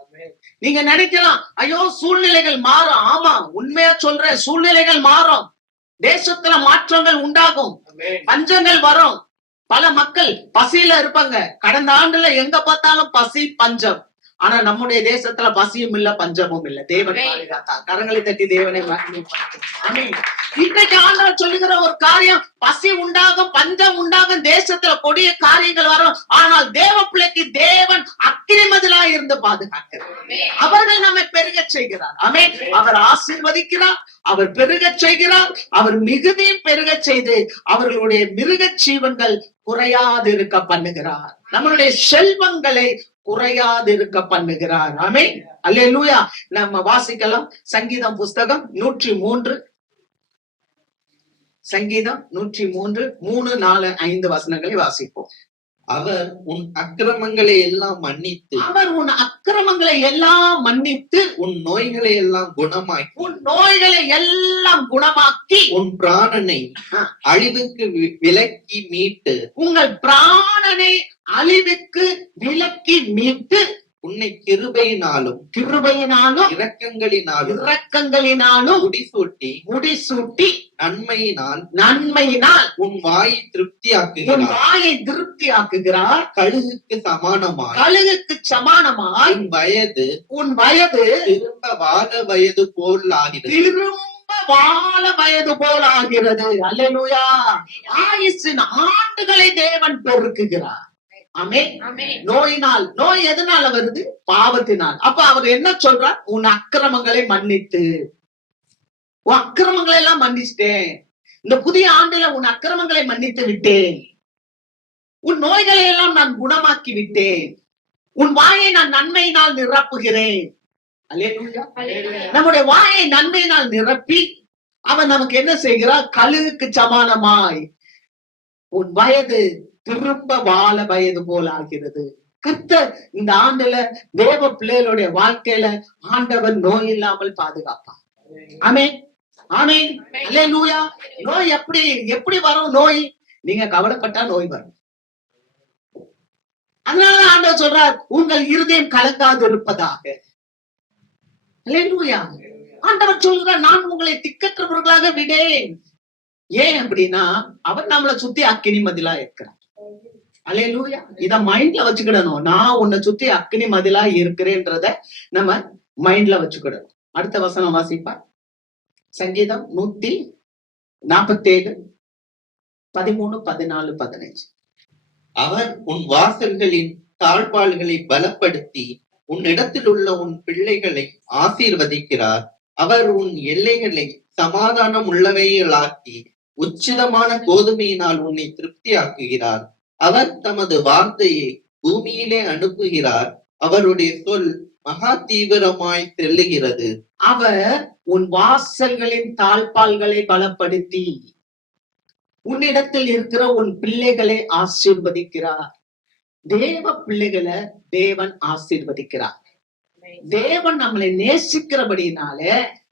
நீங்க நினைக்கலாம், ஐயோ சூழ்நிலைகள் மாறும். ஆமா, உண்மையா சொல்றேன், சூழ்நிலைகள் மாறும், தேசத்துல மாற்றங்கள் உண்டாகும், பஞ்சங்கள் வரும், பல மக்கள் பசியில இருப்பாங்க. கடந்த ஆண்டுல எங்க பார்த்தாலும் பசி, பஞ்சம். ஆனா நம்முடைய தேசத்துல பசியும் இல்ல, பஞ்சமும் இல்ல. தேவன் பாதுகாத்தார். கரங்களை தட்டி தேவனை ஆமென். இன்றைக்கு ஆண்டவர் சொல்லுகிற ஒரு காரியம், பசி உண்டாகும், பஞ்சம் உண்டாகும், தேசத்துல கொடிய காரியங்கள் வரும். ஆனால் தேவ பிள்ளைக்கு தேவன் அக்கினி மதிலாய் இருந்து பாதுகாக்கிறார். அவர்கள் நம்மை பெருகச் செய்கிறார். ஆமென். அவர் ஆசீர்வதிக்கிறார், அவர் பெருகச் செய்கிறார், அவர் மிகுதியும் பெருகச் செய்து அவர்களுடைய மிருக ஜீவன்கள் குறையாது இருக்க பண்ணுகிறார். நம்மளுடைய செல்வங்களை குறையாது இருக்க பண்ணுகிறார். ஆமென், அல்லேலூயா. நம்ம வாசிக்கலாம். சங்கீதம் புஸ்தகம் 103, சங்கீதம் 103 3, 4, 5 வசனங்களை வாசிப்போம். அவர் உன் அக்கிரமங்களை எல்லாம் மன்னித்து, அவர் உன் அக்கிரமங்களை எல்லாம் மன்னித்து, உன் நோய்களை எல்லாம் குணமாக்கி, உன் நோய்களை எல்லாம் குணமாக்கி, உன் பிராணனை அழிவுக்கு விலக்கி மீட்டு, உங்கள் பிராணனை அழிவுக்கு விலக்கி மீட்டு, உன்னை கிருபையினாலும் இரக்கங்களினாலும் முடிசூட்டி நன்மையினால் உன் வாயை திருப்தியாக்குகிறார். கழுகுக்கு சமானமாய் உன் வயது திரும்ப வாழ வயது போல் ஆகிறது. அல்லேலூயா. ஆயுசின் ஆண்டுகளை தேவன் பெருக்குகிறார். ஆமென். நோயினால், நோய் எதனால வருது? பாவத்தினால். அப்ப அவர் என்ன சொல்றார்? உன் அக்கிரமங்களை மன்னித்து, உன் அக்கிரமங்களை எல்லாம் மன்னிச்சிட்டேன். இந்த புதிய ஆண்டுல உன் அக்கிரமங்களை மன்னித்து விட்டேன். உன் நோய்களை எல்லாம் நான் குணமாக்கி விட்டேன். உன் வாயை நான் நன்மையினால் நிரப்புகிறேன். அல்லேலூயா. நம்முடைய வாயை நன்மையினால் நிரப்பி அவன் நமக்கு என்ன செய்கிறார்? கழுகுக்கு சமானமாய் உன் வயது திரும்ப வாழ வயது போல் ஆகிறது. கர்த்தர் இந்த ஆண்டுல தேவ பிள்ளைகளுடைய வாழ்க்கையில ஆண்டவர் நோய் இல்லாமல் பாதுகாப்பான். ஆமென், ஆமென், அல்லேலூயா. நோய் எப்படி வரும்? நோய் நீங்க கவலைப்பட்டா நோய் வரும். அதனால ஆண்டவர் சொல்றார், உங்கள் இருதயம் கலங்காது இருப்பதாக. அல்லேலூயா. ஆண்டவர் சொல்கிறார், நான் உங்களை திக்கற்றவர்களாக விடேன். ஏன் அப்படின்னா அவர் நம்மளை சுத்தி அக்கினி மதிலா இருக்கிறார். அல்லேலூயா. இத மைண்ட்ல வச்சுக்கிடணும். நான் உன்னை சுத்தி அக்கினி மதிலா இருக்கிறேன்றத நம்ம மைண்ட்ல வச்சுக்கிடணும். அடுத்த வசனம் வாசிப்பா. சங்கீதம் 147 13 14 15. அவர் உன் வாசல்களின் தாழ்பாள்களை பலப்படுத்தி உன்னிடத்தில் உள்ள உன் பிள்ளைகளை ஆசீர்வதிக்கிறார். அவர் உன் எல்லைகளை சமாதானம் உள்ளவைகளாக்கி உச்சிதமான கோதுமையினால் உன்னை திருப்தியாக்குகிறார். அவர் தமது வார்த்தையை பூமியிலே அனுப்புகிறார். அவருடைய சொல் மகா தீவிரமாய் செல்லுகிறது. அவர் உன் வாசல்களின் தாழ்பால்களை பலப்படுத்தி உன்னிடத்தில் இருக்கிற உன் பிள்ளைகளை ஆசீர்வதிக்கிறார். தேவ பிள்ளைகளை தேவன் ஆசீர்வதிக்கிறார். தேவன் நம்மளை நேசிக்கிறபடினால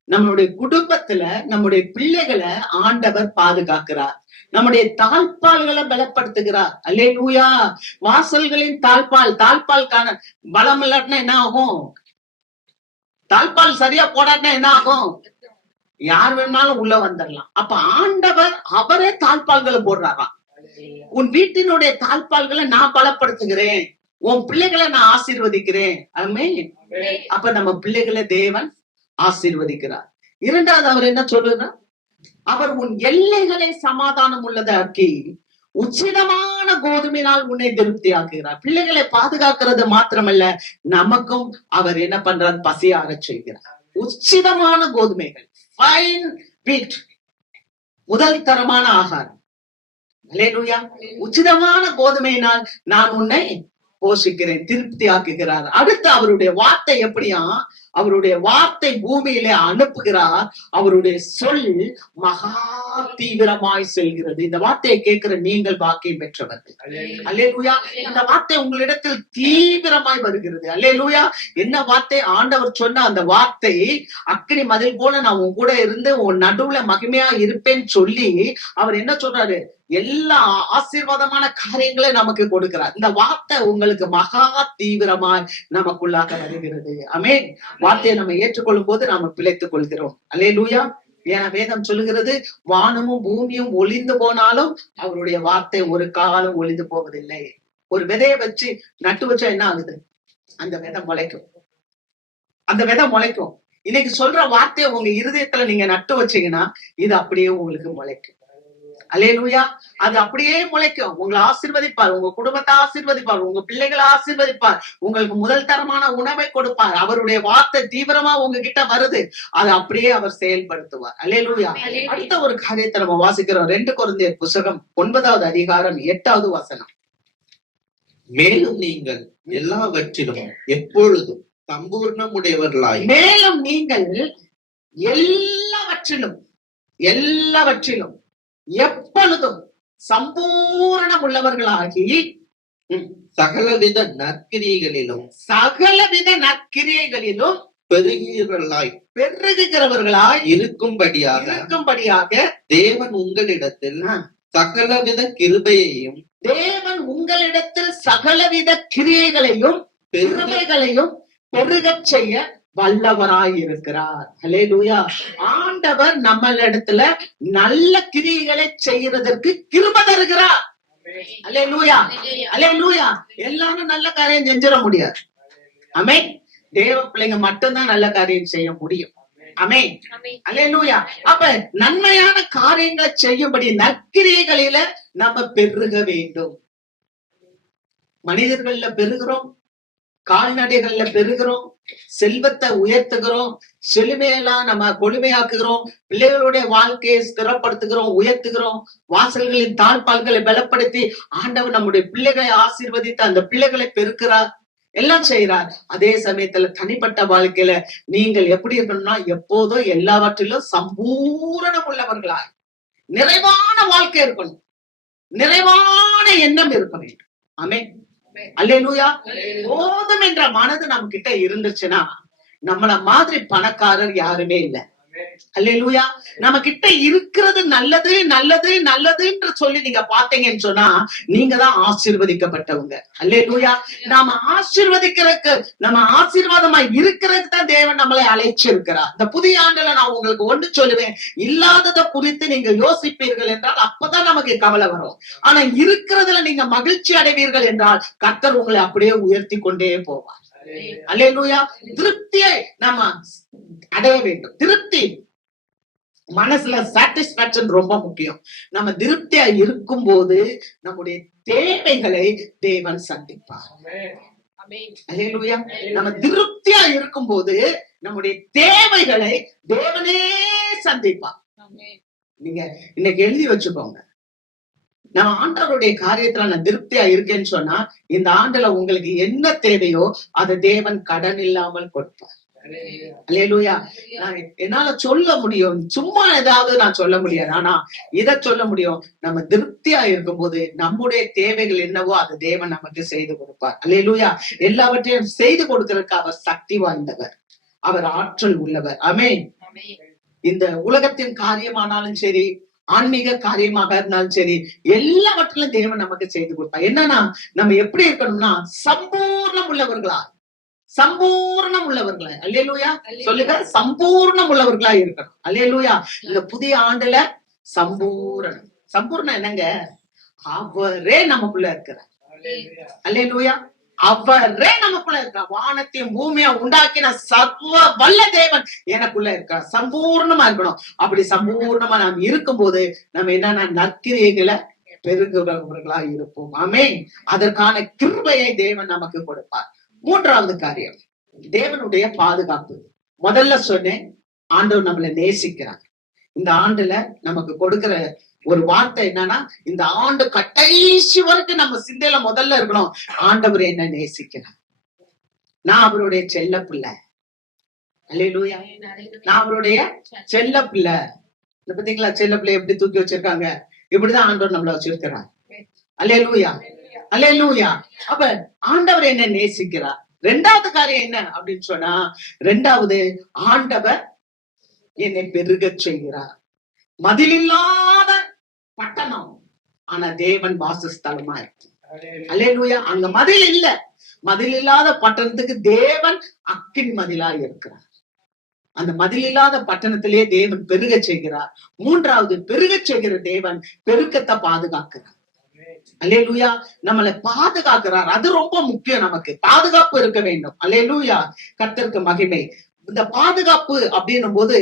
நம்மளுடைய குடும்பத்துல நம்முடைய பிள்ளைகளை ஆண்டவர் பாதுகாக்கிறார். நம்முடைய தாழ்பால்களை பலப்படுத்துகிறார். அல்லேலூயா. வாசல்களின் தாழ்பால்கான பலம் இல்லாட்டினா என்ன ஆகும்? தாழ்பால் சரியா போடாட்டினா என்ன ஆகும்? யார் வேணாலும் உள்ள வந்துடலாம். அப்ப ஆண்டவர் அவரே தாழ்பால்களை போடுறாராம். உன் வீட்டினுடைய தாழ்பால்களை நான் பலப்படுத்துகிறேன், உன் பிள்ளைகளை நான் ஆசீர்வதிக்கிறேன். ஆமென். அப்ப நம்ம பிள்ளைகளை தேவன் ஆசீர்வதிக்கிறார். இரண்டாவது அவர் என்ன சொல்லுறார்? அவர் உன் எல்லைகளை சமாதானம் உள்ளதாக்கி உச்சிதமான கோதுமையினால் உன்னை திருப்தி ஆக்குகிறார். பிள்ளைகளை பாதுகாக்கிறது மாத்திரமல்ல, நமக்கும் அவர் என்ன பண்றார்? பசியாக செய்கிறார். உச்சிதமான கோதுமைகள், ஃபைன் வீட், முதல் தரமான ஆகாரம். அல்லேலூயா. உச்சிதமான கோதுமையினால் நான் உன்னை போஷிக்கிறேன், திருப்தி ஆக்குகிறார். அடுத்து அவருடைய வார்த்தை எப்படியா? அவருடைய வார்த்தை பூமியிலே அனுப்புகிறார். அவருடைய சொல் மகா தீவிரமாய் செல்கிறது. இந்த வார்த்தையை கேட்கிற நீங்கள் பாக்கியம் பெற்றவர்கள். அல்லேலூயா. இந்த வார்த்தை உங்களிடத்தில் தீவிரமாய் வருகிறது. அல்லேலூயா. என்ன வார்த்தை? ஆண்டவர் சொன்ன அந்த வார்த்தை அக்கினி மதில் போல நான் உன் கூட இருந்து உன் நடுவுல மகிமையா இருப்பேன்னு சொல்லி அவர் என்ன சொல்றாரு? எல்லா ஆசீர்வாதமான காரியங்களை நமக்கு கொடுக்கிறார். இந்த வார்த்தை உங்களுக்கு மகா தீவிரமாய் நமக்குள்ளாக வருகிறது. ஆமென். வார்த்தையை நம்ம ஏற்றுக்கொள்ளும் போது நாம பிழைத்துக் கொள்கிறோம். அல்லேலூயா. ஏன்னா வேதம் சொல்லுகிறது, வானமும் பூமியும் ஒளிந்து போனாலும் அவருடைய வார்த்தை ஒரு காலம் ஒளிந்து போவதில்லை. ஒரு விதையை வச்சு நட்டு வச்சா என்ன ஆகுது? அந்த விதை முளைக்கும். அந்த விதை முளைக்கும். இன்னைக்கு சொல்ற வார்த்தையை உங்க இருதயத்துல நீங்க நட்டு வச்சீங்கன்னா இது அப்படியே உங்களுக்கு முளைக்கும். அல்லேலூயா. அது அப்படியே முளைக்கும். உங்களை ஆசீர்வதிப்பார், உங்க குடும்பத்தை ஆசீர்வதிப்பார், உங்க பிள்ளைகளை ஆசீர்வதிப்பார், உங்களுக்கு முதல் தரமான உணவை கொடுப்பார். அவருடைய வார்த்தை தீவிரமா உங்ககிட்ட வருது, அதை அப்படியே அவர் செயல்படுத்துவார். அல்லேலூயா. அடுத்த ஒரு காரியத்தை நம்ம வாசிக்கிறோம். 2 கொரிந்தியர் புத்தகம் 9வது அதிகாரம் 8வது வசனம். மேலும் நீங்கள் எல்லாவற்றிலும் எப்பொழுதும் சம்பூர்ணமுடையவர்களாய், மேலும் நீங்கள் எல்லாவற்றிலும் எப்பொழுதும் சம்பூரணம் உள்ளவர்களாகி சகலவித நற்கிரியைகளிலும் பெருகுகிறவர்களாய் இருக்கும்படியாக தேவன் உங்களிடத்தில் சகலவித கிருபையையும் பெருகச் செய்ய வல்லவராய் இருக்கிறார். அல்லேலூயா. ஆண்டவர் நம்மளிடத்துல நல்ல கிரியைகளை செய்யறதற்கு கிருபை தருகிறார். அல்லேலூயா. அல்லேலூயா. எல்லாரும் நல்ல காரியம் செஞ்சிட முடியாது. ஆமென். தேவ பிள்ளைங்க மட்டும்தான் நல்ல காரியம் செய்ய முடியும். ஆமென். அல்லேலூயா. அப்ப நன்மையான காரியங்களை செய்யும்படி நற்கிரியைகளில நம்ம பெருக வேண்டும். மனிதர்கள்ல பெருகிறோம், கால்நடைகள்ல பெருகிறோம், செல்வத்தை உயர்த்துகிறோம், செழுமையெல்லாம் நம்ம கொழுமையாக்குகிறோம், பிள்ளைகளுடைய வாழ்க்கையை ஸ்திரப்படுத்துகிறோம், உயர்த்துகிறோம், வாசல்களின் தாழ்பால்களை பலப்படுத்தி ஆண்டவர் நம்முடைய பிள்ளைகளை ஆசீர்வதித்து அந்த பிள்ளைகளை பெருக்கிறார், எல்லாம் செய்யறார். அதே சமயத்துல தனிப்பட்ட வாழ்க்கையில நீங்கள் எப்படி இருக்கணும்னா எப்போதும் எல்லாவற்றிலும் சம்பூரணம் உள்ளவர்களாய் நிறைவான வாழ்க்கை இருக்கணும், நிறைவான எண்ணம் இருக்க வேண்டும். ஆமென். அல்லேலூயா. போதும் என்ற மனது நம்ம கிட்ட இருந்துச்சுன்னா நம்மள மாதிரி பணக்காரர் யாருமே இல்லை. அல்லேலூயா. நம்ம கிட்ட இருக்கிறது நல்லது நல்லது நல்லதுன்னு சொல்லி நீங்க பாத்தீங்கன்னு சொன்னா நீங்க தான் ஆசீர்வதிக்கப்பட்டவங்க. அல்லேலூயா. நாம ஆசீர்வதிக்கிறதுக்கு, நம்ம ஆசீர்வாதமா இருக்கிறதுக்கு தான் தேவன் நம்மளை அழைச்சிருக்கிறார். இந்த புதிய ஆண்டுல நான் உங்களுக்கு ஒன்று சொல்லுவேன், இல்லாததை குறித்து நீங்க யோசிப்பீர்கள் என்றால் அப்பதான் நமக்கு கவலை வரும். ஆனா இருக்கிறதுல நீங்க மகிழ்ச்சி அடைவீர்கள் என்றால் கர்த்தர் உங்களை அப்படியே உயர்த்தி கொண்டே போவார். அல்லேலூயா. திருப்தியை நம்ம அடைய வேண்டும். திருப்தி மனசுல சாட்டிஸ்பாக்சன் ரொம்ப முக்கியம். நம்ம திருப்தியா இருக்கும் போது நம்முடைய தேவைகளை தேவன் சந்திப்பார். அல்லேலூயா. நம்ம திருப்தியா இருக்கும் போது நம்முடைய தேவைகளை தேவனே சந்திப்பார். நீங்க இன்னைக்கு எழுதி வச்சுக்கோங்க, நான் ஆண்டவருடைய காரியத்துல நான் திருப்தியா இருக்கேன்னு சொன்னா இந்த ஆண்டுல உங்களுக்கு என்ன தேவையோ அதை தேவன் கடன் இல்லாமல் கொடுப்பார். அல்லேலூயா. என்னால சொல்ல முடியும், சும்மா ஏதாவது நான் சொல்ல முடியாது, ஆனா இத சொல்ல முடியும், நம்ம திருப்தியா இருக்கும்போது நம்முடைய தேவைகள் என்னவோ அதை தேவன் நமக்கு செய்து கொடுப்பார். அல்லேலூயா. எல்லாவற்றையும் செய்து கொடுக்கிறதுக்கு அவர் சக்தி வாய்ந்தவர், அவர் ஆற்றல் உள்ளவர். ஆமென். இந்த உலகத்தின் காரியமானாலும் சரி, ஆன்மீக காரியமாக இருந்தாலும் சரி, எல்லாவற்றிலும் தேவன் நமக்கு செய்து கொடுப்பார். என்னன்னா நம்ம எப்படி இருக்கணும்னா சம்பூர்ணம் உள்ளவர்களா, சம்பூர்ணம் உள்ளவர்களா. அல்லேலூயா. சொல்லுங்க, சம்பூர்ணம் உள்ளவர்களா இருக்கணும். அல்லேலூயா. இந்த புதிய ஆண்டுல சம்பூர்ணம். சம்பூர்ணம் என்னங்க? அவரே நமக்குள்ள இருக்கிறார். அல்லேலூயா. அவரே நமக்குள்ள இருக்கிறார். வானத்தையும் பூமியை உண்டாக்கின சர்வ வல்ல தேவன் எனக்குள்ள இருக்கிறார். சம்பூர்ணமா இருக்கணும். அப்படி சம்பூர்ணமா நாம் இருக்கும்போது நம்ம என்னன்னா நற்கிரியைகளை பெருகுறவர்களா இருப்போம். ஆமென். அதற்கான கிருபையை தேவன் நமக்கு கொடுப்பார். மூன்றாவது காரியம், தேவனுடைய பாதுகாப்பு. முதல்ல சொன்னேன், ஆண்டவர் நம்மளை நேசிக்கிறார். இந்த ஆண்டுல நமக்கு கொடுக்கிற ஒரு வார்த்தை என்னன்னா, இந்த ஆண்டு கடைசி வரைக்கும் நம்ம சிந்தையில முதல்ல இருக்கணும், ஆண்டவர் என்ன நேசிக்கிறார், நான் அவருடைய செல்ல பிள்ளை. அல்லேலூயா. நான் அவருடைய செல்ல பிள்ளை. பாத்தீங்களா, செல்ல பிள்ளை எப்படி தூக்கி வச்சிருக்காங்க, இப்படிதான் ஆண்டவர் நம்மள வச்சிருக்கிறார். அல்லேலூயா. அல்லேலூயா. அப்ப ஆண்டவர் என்ன நேசிக்கிறார். ரெண்டாவது காரியம் என்ன அப்படின்னு சொன்னா, ரெண்டாவது ஆண்டவர் என்னை பெருக செய்கிறார். மதிலில்லாத பட்டணம், ஆனா தேவன் வாசஸ்தலமா இருக்கு. அல்லேலூயா. அங்க மதில் இல்ல, மதில் இல்லாத பட்டணத்துக்கு தேவன் அக்கினி மதிலா இருக்கிறார். அந்த மதில் இல்லாத பட்டணத்திலே தேவன் பெருக செய்கிறார். மூன்றாவது, பெருக செய்கிற தேவன் பெருக்கத்தை பாதுகாக்கிறார். அல்லேலூயா. நம்மளை பாதுகாக்கிறார். அது ரொம்ப முக்கியம். நமக்கு பாதுகாப்பு இருக்க வேண்டும். அல்லேலூயா. கர்த்தருக்கு மகிமை. இந்த பாதுகாப்பு அப்படின்னும் போது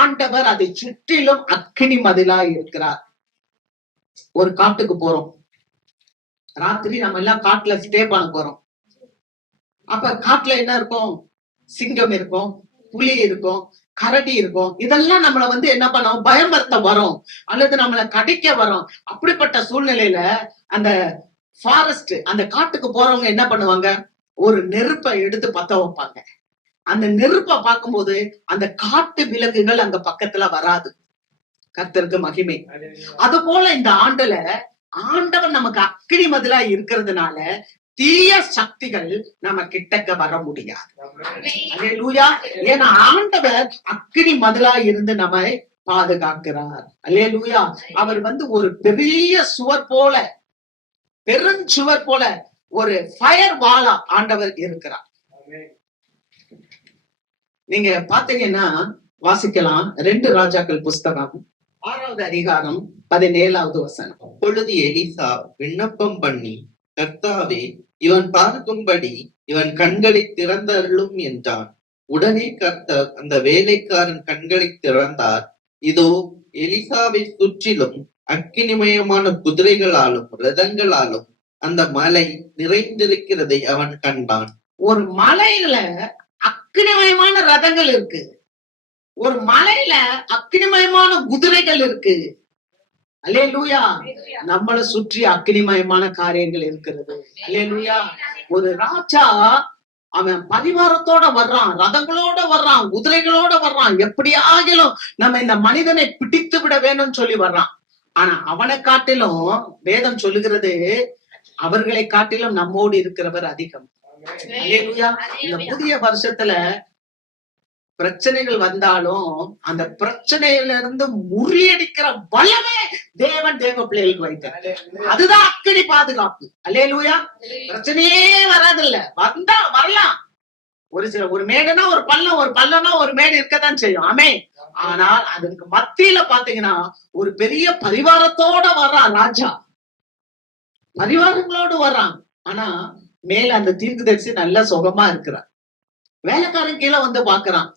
ஆண்டவர் அதை சுற்றிலும் அக்கினி மதிலா இருக்கிறார். ஒரு காட்டுக்கு போறோம், ராத்திரி நம்ம எல்லாம் காட்டுல ஸ்டே பண்ண போறோம். அப்ப காட்டுல என்ன இருக்கும்? சிங்கம் இருக்கும், புலி இருக்கும், கரடி இருக்கும். இதெல்லாம் நம்மள என்ன பண்ணோம், பயம்படுத்த வரும், அல்லது நம்மளை கடிக்க வரும். அப்படிப்பட்ட சூழ்நிலையில அந்த ஃபாரஸ்ட், அந்த காட்டுக்கு போறவங்க என்ன பண்ணுவாங்க, ஒரு நெருப்பை எடுத்து பத்த வைப்பாங்க. அந்த நெருப்பை பார்க்கும்போது அந்த காட்டு விலங்குகள் அங்க பக்கத்துல வராது. கர்த்தருக்கு மகிமை. அது போல இந்த ஆண்டுல ஆண்டவர் நமக்கு அக்கினி மதிலா இருக்கிறதுனால தீய சக்திகள் நம்ம கிட்டக்க வர முடியாது. அல்லேலூயா. ஏன்னா ஆண்டவர் அக்கினி மதிலா இருந்து நம்மை பாதுகாக்கிறார். அல்லேலூயா. அவர் ஒரு பெரிய சுவர் போல, பெருஞ்சுவர் போல, ஒரு ஃபயர் வாலா ஆண்டவர் இருக்கிறார். நீங்க பாத்தீங்கன்னா வாசிக்கலாம், 2 ராஜாக்கள் புஸ்தகம் 6வது அதிகாரம் 17வது வசனம். அப்பொழுது எலிசா விண்ணப்பம் பண்ணி, கர்த்தாவே, இவன் பார்க்கும்படி இவன் கண்களை திறந்தருளும் என்றான். உடனே கர்த்தர் அந்த வேலைக்காரன் கண்களை திறந்தார். இதோ, எலிசாவை சுற்றிலும் அக்கினிமயமான குதிரைகளாலும் ரதங்களாலும் அந்த மலை நிறைந்திருக்கிறதை அவன் கண்டான். ஒரு மலையில அக்கினிமயமான ரதங்கள் இருக்கு, ஒரு மலையில அக்கினிமயமான குதிரைகள் இருக்கு. அல்லேலூயா. நம்மளை சுற்றி அக்கினிமயமான காரியங்கள் இருக்கிறது. அல்லேலூயா. ஒரு ராஜா அவன் பரிவாரத்தோட வர்றான், ரதங்களோட வர்றான், குதிரைகளோட வர்றான். எப்படியாகிலும் நம்ம இந்த மனிதனை பிடித்து விட வேணும்னு சொல்லி வர்றான். ஆனா அவனை காட்டிலும் வேதம் சொல்லுகிறது, அவர்களை காட்டிலும் நம்மோடு இருக்கிறவர் அதிகம். அல்லேலூயா. இந்த புதிய வருஷத்துல பிரச்சனைகள் வந்தாலும் அந்த பிரச்சனையில இருந்து முறியடிக்கிற வல்லமே தேவன் தேவ பிள்ளைகளுக்கு வைத்தார். அதுதான் அக்கினி பாதுகாப்பு. அல்லேலூயா. பிரச்சனையே வராதில்ல, வந்தா வரலாம். ஒரு மேடுனா ஒரு பள்ளம், ஒரு பள்ளம்னா ஒரு மேடு இருக்கத்தான் செய்யும். ஆமென். ஆனால் அதுக்கு மத்தியில பாத்தீங்கன்னா ஒரு பெரிய பரிவாரத்தோட வர்றான் ராஜா, பரிவாரங்களோடு வர்றான். ஆனா மேல அந்த தீர்க்கதரிசி நல்ல சுகமா இருக்கிறார். வேலைக்காரன் கீழே வந்து பாக்குறான்,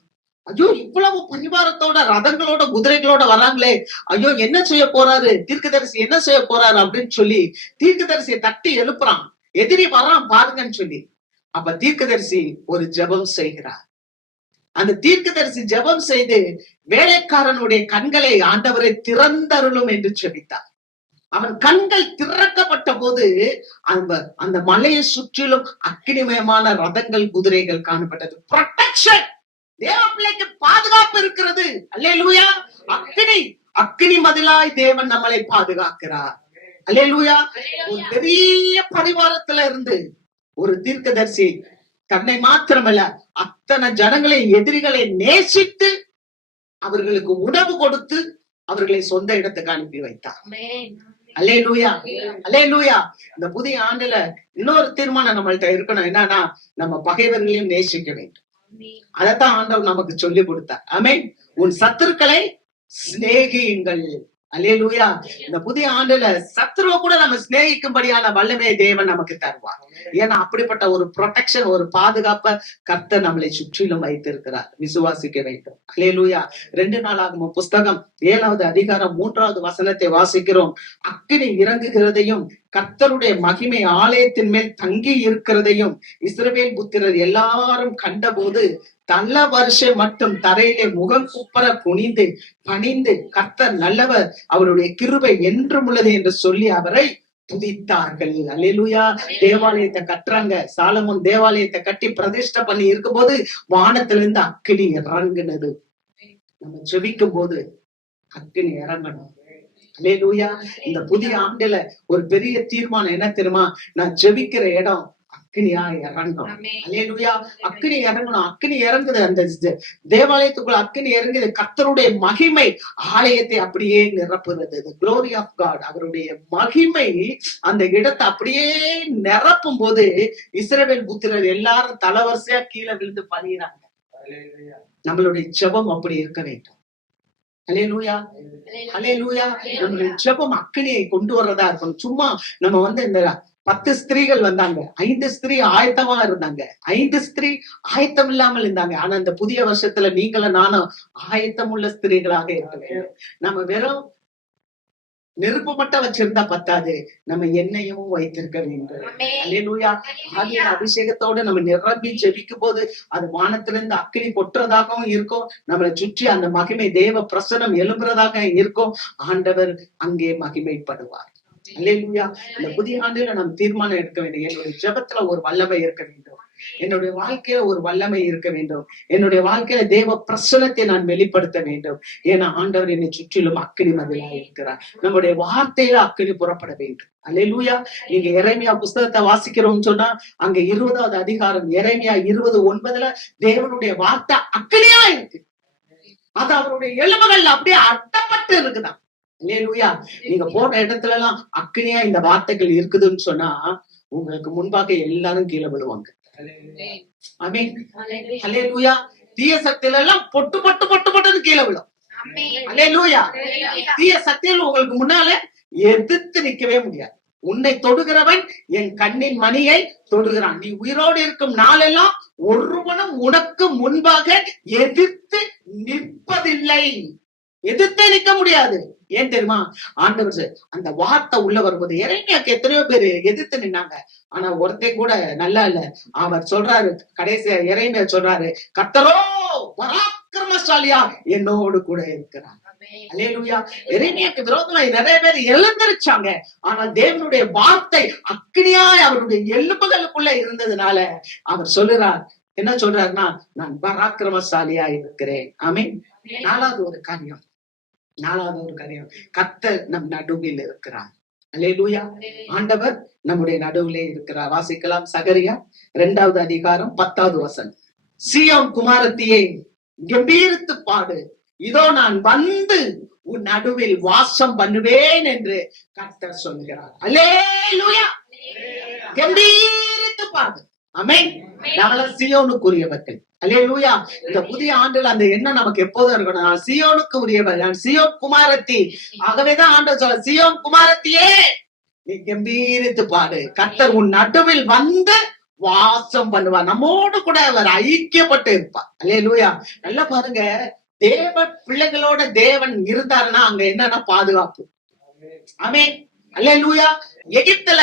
ஐயோ இவ்வளவு பரிவாரத்தோட ரதங்களோட குதிரைகளோட வராங்களே, ஐயோ என்ன செய்ய போறாரு தீர்க்கதரிசி, என்ன செய்ய போறாரு அப்படின்னு சொல்லி தீர்க்கதரிசியை தட்டி எழுப்புறான். எதிரி வரான் பாருங்கன்னு சொல்லி. அப்ப தீர்க்கதரிசி ஒரு ஜெபம் செய்கிறார். அந்த தீர்க்கதரிசி ஜெபம் செய்து வேலைக்காரனுடைய கண்களை ஆண்டவரை திறந்தருளும் என்று ஜெபித்தார். அவன் கண்கள் திறக்கப்பட்ட போது அந்த மலையை சுற்றிலும் அக்கினிமயமான ரதங்கள் குதிரைகள் காணப்பட்டது. ப்ரொடெக்ஷன், தேவ பிள்ளைக்கு பாதுகாப்பு இருக்கிறது. அல்லேலூயா. அக்கினி மதிலாய் தேவன் நம்மளை பாதுகாக்கிறார். அல்லேலூயா. ஒரு பெரிய பரிவாரத்துல இருந்து ஒரு தீர்க்கதரிசி தன்னை மாத்திரமல்ல அத்தனை ஜனங்களை எதிரிகளை நேசித்து அவர்களுக்கு உணவு கொடுத்து அவர்களை சொந்த இடத்துக்கு அனுப்பி வைத்தார். அல்லேலூயா. அல்லேலூயா. இந்த புதிய ஆண்டுல இன்னொரு தீர்மானம் நம்மள்ட்ட இருக்கணும். என்னன்னா, நம்ம பகைவர்களையும் நேசிக்க வேண்டும். அதத்தான் ஆண்டவர் நமக்கு சொல்லி கொடுத்தார். ஆமென். உன் சத்துருக்களை சிநேகியுங்கள். அல்லேலூயா. இந்த புதிய ஆண்டுல சத்துருவை கூட நம்ம சிநேகிக்கும்படியான வல்லமையை தேவன் நமக்கு தருவார். ஏன்னா அப்படிப்பட்ட ஒரு ப்ரொடெக்ஷன், ஒரு பாதுகாப்ப கர்த்தர் நம்மளை சுற்றிலும் வைத்திருக்கிறார். விசுவாசிக்க வேண்டும். அல்லேலூயா. 2 நாளாகமம் புஸ்தகம் 7வது அதிகாரம் 3வது வசனத்தை வாசிக்கிறோம். அக்கினி இறங்குகிறதையும் கர்த்தருடைய மகிமை ஆலயத்தின் மேல் தங்கி இருக்கிறதையும் இஸ்ரவேல் புத்திரர் எல்லாரும் கண்டபோது தள்ள வருஷம் மட்டும் தரையிலே முகம் குப்பர குனிந்து பணிந்து கர்த்தர் நல்லவர், அவருடைய கிருபை என்றும் உள்ளது என்று சொல்லி அவரை துதித்தார்கள். அல்லேலூயா. தேவாலயத்தை கட்டுறாங்க. சாலமோன் தேவாலயத்தை கட்டி பிரதிஷ்டை பண்ணி இருக்கும் போது வானத்திலிருந்து அக்கினி இறங்குனது. நம்ம ஜெபிக்கும் போது அக்கினி இறங்கணும். அல்லேலூயா. இந்த புதிய ஆண்டுல ஒரு பெரிய தீர்மானம் என்ன தெரியுமா? நான் ஜெபிக்கிற இடம் அக்கினியா இறங்கும். அல்லேலூயா. அக்கினி இறங்கணும். அக்கினி இறங்குது. அந்த தேவாலயத்துக்குள்ள அக்கினி இறங்குது. கர்த்தருடைய மகிமை ஆலயத்தை அப்படியே நிரப்புறது. க்ளோரி ஆஃப் காட், அவருடைய மகிமை அந்த இடத்தை அப்படியே நிரப்பும் போது இஸ்ரவேல் புத்திரர் எல்லாரும் தலவரிசையா கீழே விழுந்து பணியிறாங்க. நம்மளுடைய ஜெபம் அப்படி இருக்க வேண்டும். அல்லேலூயா. அல்லேலூயா. நம்மளுடைய ஜெபம் அக்கினியை கொண்டு வர்றதா இருக்கணும். சும்மா நம்ம இந்த 10 ஸ்திரீகள் வந்தாங்க, 5 ஸ்திரீ ஆயத்தமா இருந்தாங்க, 5 ஸ்திரீ ஆயத்தம் இல்லாமல் இருந்தாங்க. ஆனா இந்த புதிய வருஷத்துல நீங்களும் நானும் ஆயத்தம் உள்ள ஸ்திரீகளாக இருக்க வேண்டும். நம்ம வெறும் நெருப்பு மட்டும் வச்சிருந்தா பத்தாது, நம்ம எண்ணெயும் வைத்திருக்க வேண்டும். அல்லேலூயா. ஆகிய அபிஷேகத்தோட நம்ம நிரம்பி ஜெபிக்கும் போது அது வானத்திலிருந்து அக்கினி கொட்டுறதாகவும் இருக்கும். நம்மளை சுற்றி அந்த மகிமை தேவ பிரசனம் எழும்புறதாக இருக்கும். ஆண்டவர் அங்கே மகிமைப்படுவார். அல்லேலூயா. இந்த புதிய ஆண்டுல நம்ம தீர்மானம் எடுக்க வேண்டும். என்னுடைய ஜெபத்துல ஒரு வல்லமை இருக்க வேண்டும். என்னுடைய வாழ்க்கையில ஒரு வல்லமை இருக்க வேண்டும். என்னுடைய வாழ்க்கையில தேவ பிரசனத்தை நான் வெளிப்படுத்த வேண்டும். ஏன்னா ஆண்டவர் என்னை சுற்றிலும் அக்கினி மதிலா இருக்கிறார். நம்முடைய வார்த்தையில அக்கினி புறப்பட வேண்டும். அல்லேலூயா. நீங்க எரேமியா புஸ்தகத்தை வாசிக்கிறோம்னு சொன்னா அங்க 20வது அதிகாரம் எரேமியா 20:9 தேவனுடைய வார்த்தை அக்கினியா இருக்கு. அது அவருடைய எலும்புகள் அப்படியே அட்டப்பட்டு இருக்குதான். அல்லேலூயா. நீங்க போன இடத்துல எல்லாம் அக்கினியா இந்த வார்த்தைகள் இருக்குதுன்னு சொன்னா உங்களுக்கு முன்பாக எல்லாரும் கீழே விடுவாங்க. ஆமென். அல்லேலூயா. தீய சக்தியில எல்லாம் பொட்டு பொட்டு பொட்டு பொட்டுன்னு கீழே விடும். அல்லேலூயா. தீய சக்தியில் உங்களுக்கு முன்னால எதிர்த்து நிக்கவே முடியாது. உன்னை தொடுகிறவன் என் கண்ணின் மணியை தொடுகிறான். நீ உயிரோடு இருக்கும் நாளெல்லாம் ஒருவனும் உனக்கு முன்பாக எதிர்த்து நிற்பதில்லை. எதிர்த்தே நிக்க முடியாது. ஏன் தெரியுமா? ஆண்டவர் அந்த வார்த்தை உள்ள வரும்போது எரேமியாக்கு எத்தனையோ பேரு எதிர்த்து நின்னாங்க. ஆனா ஒருத்தன் கூட நல்லா இல்ல. அவர் சொல்றாரு, கடைசி எரேமியா சொல்றாரு, கர்த்தரோ பராக்கிரமசாலியா என்னோடு கூட இருக்கிறார். அல்லேலூயா. எரேமியாக்கு விரோதமா நிறைய பேர் எழுந்திருச்சாங்க. ஆனால் தேவனுடைய வார்த்தை அக்கினியாய் அவருடைய எலும்புகளுக்குள்ள இருந்ததுனால அவர் சொல்லுறார், என்ன சொல்றாருன்னா, நான் பராக்கிரமசாலியா இருக்கிறேன். ஆமென். நாலாவது ஒரு காரியம் கர்த்தர் நம் நடுவில் இருக்கிறார். அல்லேலூயா. ஆண்டவர் நம்முடைய நடுவிலே இருக்கிறார். வாசிக்கலாம். சகரியா 2வது அதிகாரம் 10வது வசனம். சீயோன் குமாரத்தியே, கம்பீரித்து பாடு. இதோ நான் வந்து உன் நடுவில் வாசம் பண்ணுவேன் என்று கர்த்தர் சொல்கிறார். அல்லேலூயா. கம்பீரித்து பாடு. ஆமென். நம்மள சீயோனுக்குரியவர்கள். அல்லேலூயா. இந்த புதிய ஆண்டுல அந்த எண்ணம் நமக்கு எப்போதும் இருக்கணும். நான் சீயோனுக்கு உரியவர், நான் சீயோன் குமாரத்தி. ஆகவேதான் ஆண்டவர் சொல்ல, சீயோன் குமாரத்தியே நீ கம்பீரித்து பாடு, கர்த்தர் உன் நடுவில் வந்து வாசம் பண்ணுவார். நம்மோடு கூட அவர் ஐக்கியப்பட்டு இருப்பார். அல்லேலூயா. நல்லா பாருங்க, தேவ பிள்ளைகளோட தேவன் இருந்தாருன்னா அங்க என்னன்னா பாதுகாப்பு. ஆமென். அல்லேலூயா. எகிப்துல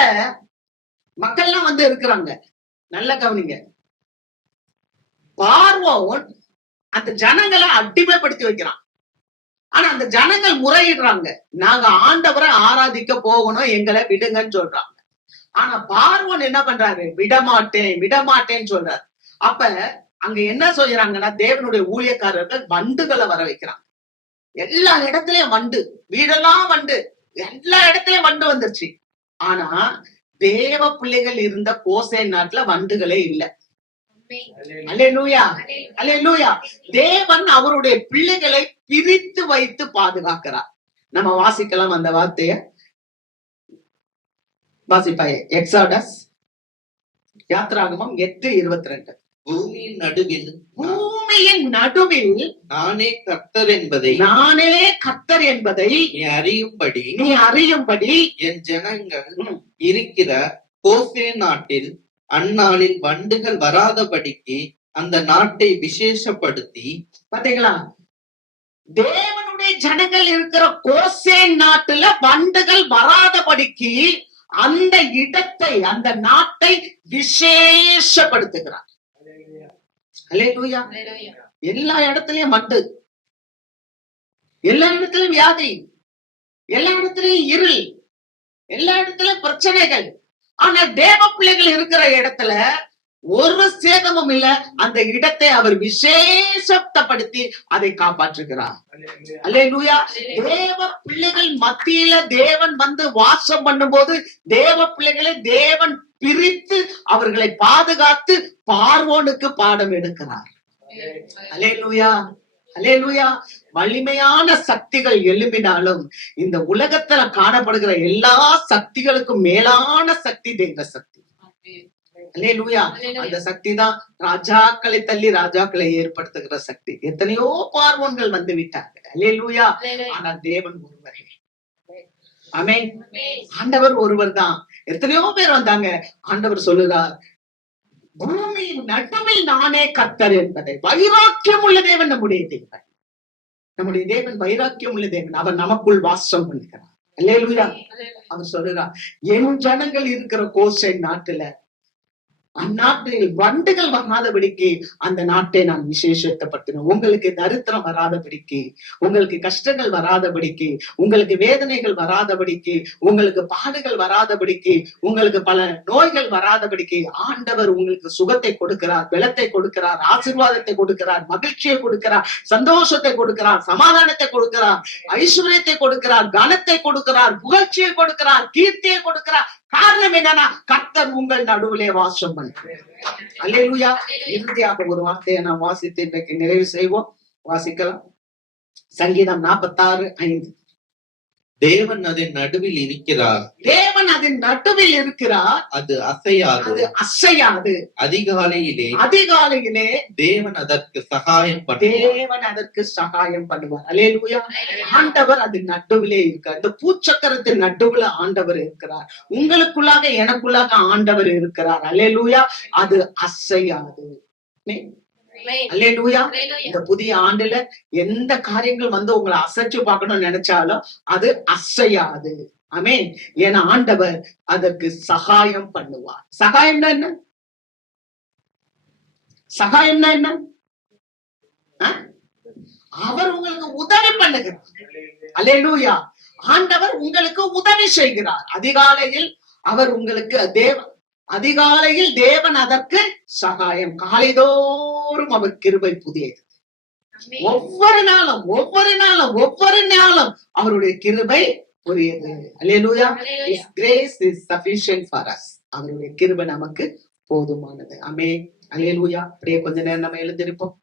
மக்கள்லாம் வந்து இருக்கிறாங்க. நல்லா கவனிங்க. பார்வோன் அந்த ஜனங்களை அடிமைப்படுத்தி வைக்கிறான். ஆனா அந்த ஜனங்கள் முறையிடுறாங்க, நாங்க ஆண்டவரை ஆராதிக்க போகணும், எங்களை விடுங்கன்னு சொல்றாங்க. ஆனா பார்வோன் என்ன பண்றாரு, விடமாட்டேன்னு சொல்றாரு. அப்ப அங்க என்ன சொல்றாங்கன்னா, தேவனுடைய ஊழியக்காரர்கள் வண்டுகளை வர வைக்கிறாங்க. எல்லா இடத்துலயும் வண்டு, வீடெல்லாம் வண்டு, எல்லா இடத்துலயும் வண்டு வந்துருச்சு. ஆனா தேவ பிள்ளைகள் இருந்த கோசேன் நாட்டுல வண்டுகளே இல்லை. அல்லேலூயா. அல்லேலூயா. தேவன் அவருடைய பிள்ளைகளை பிரித்து வைத்து பாதுகாக்கிறார். நம்ம வாசிக்கலாம் அந்த வார்த்தைய. வாசிப்பாய். எக்ஸாடஸ், யாத்ராகமம் 8:22. பூமியின் நடுவில் நானே கர்த்தர் என்பதை நீ அறியும்படி என் ஜனங்கள் இருக்கிற கோசேன் நாட்டில் அந்நாளில் வண்டுகள் வராதபடிக்கு அந்த நாட்டை விசேஷப்படுத்தி. பாத்தீங்களா, தேவனுடைய ஜனங்கள் இருக்கிற கோசேன் நாட்டுல வண்டுகள் வராதபடிக்கு அந்த இடத்தை, அந்த நாட்டை விசேஷப்படுத்துகிறார். அல்லேலூயா. எல்லா இடத்துலயும் வண்டு, எல்லா இடத்துலயும் வியாதி, எல்லா இடத்துலயும் இருள், எல்லா இடத்துலயும் பிரச்சனைகள். ஆனா தேவ பிள்ளைகள் இருக்கிற இடத்துல ஒரு சேதமும் இல்ல. அந்த இடத்தை அவர் விசேஷப்படுத்தி அதை காப்பாற்றுகிறார். அல்லேலூயா. தேவ பிள்ளைகள் மத்தியில தேவன் வந்து வாசம் பண்ணும் போது தேவ பிள்ளைகளை தேவன் பிரித்து அவர்களை பாதுகாத்து பார்வோனுக்கு பாடம் எடுக்கிறார். அல்லேலூயா. அல்லேலூயா. வலிமையான சக்திகள் எழும்பினாலும் இந்த உலகத்துல காணப்படுகிற எல்லா சக்திகளுக்கும் மேலான சக்தி தேவ சக்தி. அல்லேலூயா. அந்த சக்தி தான் ராஜாக்களை தள்ளி ராஜாக்களை ஏற்படுத்துகிற சக்தி. எத்தனையோ பார்வோன்கள் வந்து விட்டார்கள். அல்லேலூயா. ஆனால் தேவன் ஒருவர். ஆமென். ஆண்டவர் ஒருவர் தான். எத்தனையோ பேர் வந்தாங்க. ஆண்டவர் சொல்லுகிறார், பூமியின் நடுவில் நானே கர்த்தர் என்பதை. வைராக்கியம் உள்ள தேவன் நம்முடைய தேவன். நம்முடைய தேவன் வைராக்கியம் உள்ள தேவன். அவர் நமக்குள் வாசம் பண்ணுகிறார். அல்லேலூயா. அவர் சொல்லுகிறார், என் ஜனங்கள் இருக்கிற கோசேன் நாட்டுல அந்நாட்டில் வண்டுகள் வராதபடிக்கு அந்த நாட்டை நான் விசேஷப்படுத்தினேன். உங்களுக்கு தரித்திரம் வராதபடிக்கு, உங்களுக்கு கஷ்டங்கள் வராதபடிக்கு, உங்களுக்கு வேதனைகள் வராதபடிக்கு, உங்களுக்கு பாடுகள் வராதபடிக்கு, உங்களுக்கு பல நோய்கள் வராதபடிக்கு ஆண்டவர் உங்களுக்கு சுகத்தை கொடுக்கிறார், பலத்தை கொடுக்கிறார், ஆசீர்வாதத்தை கொடுக்கிறார், மகிழ்ச்சியை கொடுக்கிறார், சந்தோஷத்தை கொடுக்கிறார், சமாதானத்தை கொடுக்கிறார், ஐஸ்வர்யத்தை கொடுக்கிறார், கனத்தை கொடுக்கிறார், புகழ்ச்சியை கொடுக்கிறார், கீர்த்தியை கொடுக்கிறார். காரணம் என்னன்னா, கர்த்தர் உங்கள் நடுவிலே வாசம் பண்றார். அல்லேலூயா. இறுதியாக ஒரு வார்த்தையை நாம் வாசித்து இன்றைக்கு நிறைவு செய்வோம். வாசிக்கலாம். சங்கீதம் 46:5. தேவன் அதன் நடுவில் இருக்கிறார். தேவன் அதன் நடுவில் இருக்கிறார். அது அசையாது. அது அசையாது. அதிகாலையிலே தேவன் அதற்கு சகாயம் பண்ணுவார். அல்லேலூயா. ஆண்டவர் அது நடுவிலே இருக்கார். இந்த பூச்சக்கரத்தின் நடுவுல ஆண்டவர் இருக்கிறார். உங்களுக்குள்ளாக எனக்குள்ளாக ஆண்டவர் இருக்கிறார். அல்லேலூயா. அது அசையாது. அல்லேலூயா. இந்த புதிய ஆண்டுல எந்த காரியங்கள் வந்து உங்களை அசைச்சு பார்க்கணும்னு நினைச்சாலும் அது அசையாது. ஆமென். ஏன்னா ஆண்டவர் அதற்கு சகாயம் பண்ணுவார். சகாயம்னா என்ன? சகாயம்னா என்ன? அவர் உங்களுக்கு உதவி பண்ணுகிறார். அல்லேலூயா. ஆண்டவர் உங்களுக்கு உதவி செய்கிறார். அதிகாலையில் அவர் உங்களுக்கு அதிகாலையில் தேவன் அதற்கு சகாயம். காலைதோறும் அவர் கிருபை புதியது. ஒவ்வொரு நாளும் அவருடைய கிருபை புதியது. அல்லேலூயா. His grace is sufficient for us. அவருடைய கிருபை நமக்கு போதுமானது. ஆமென். அல்லேலூயா. அப்படியே கொஞ்ச நேரம் நம்ம எழுந்திருப்போம்.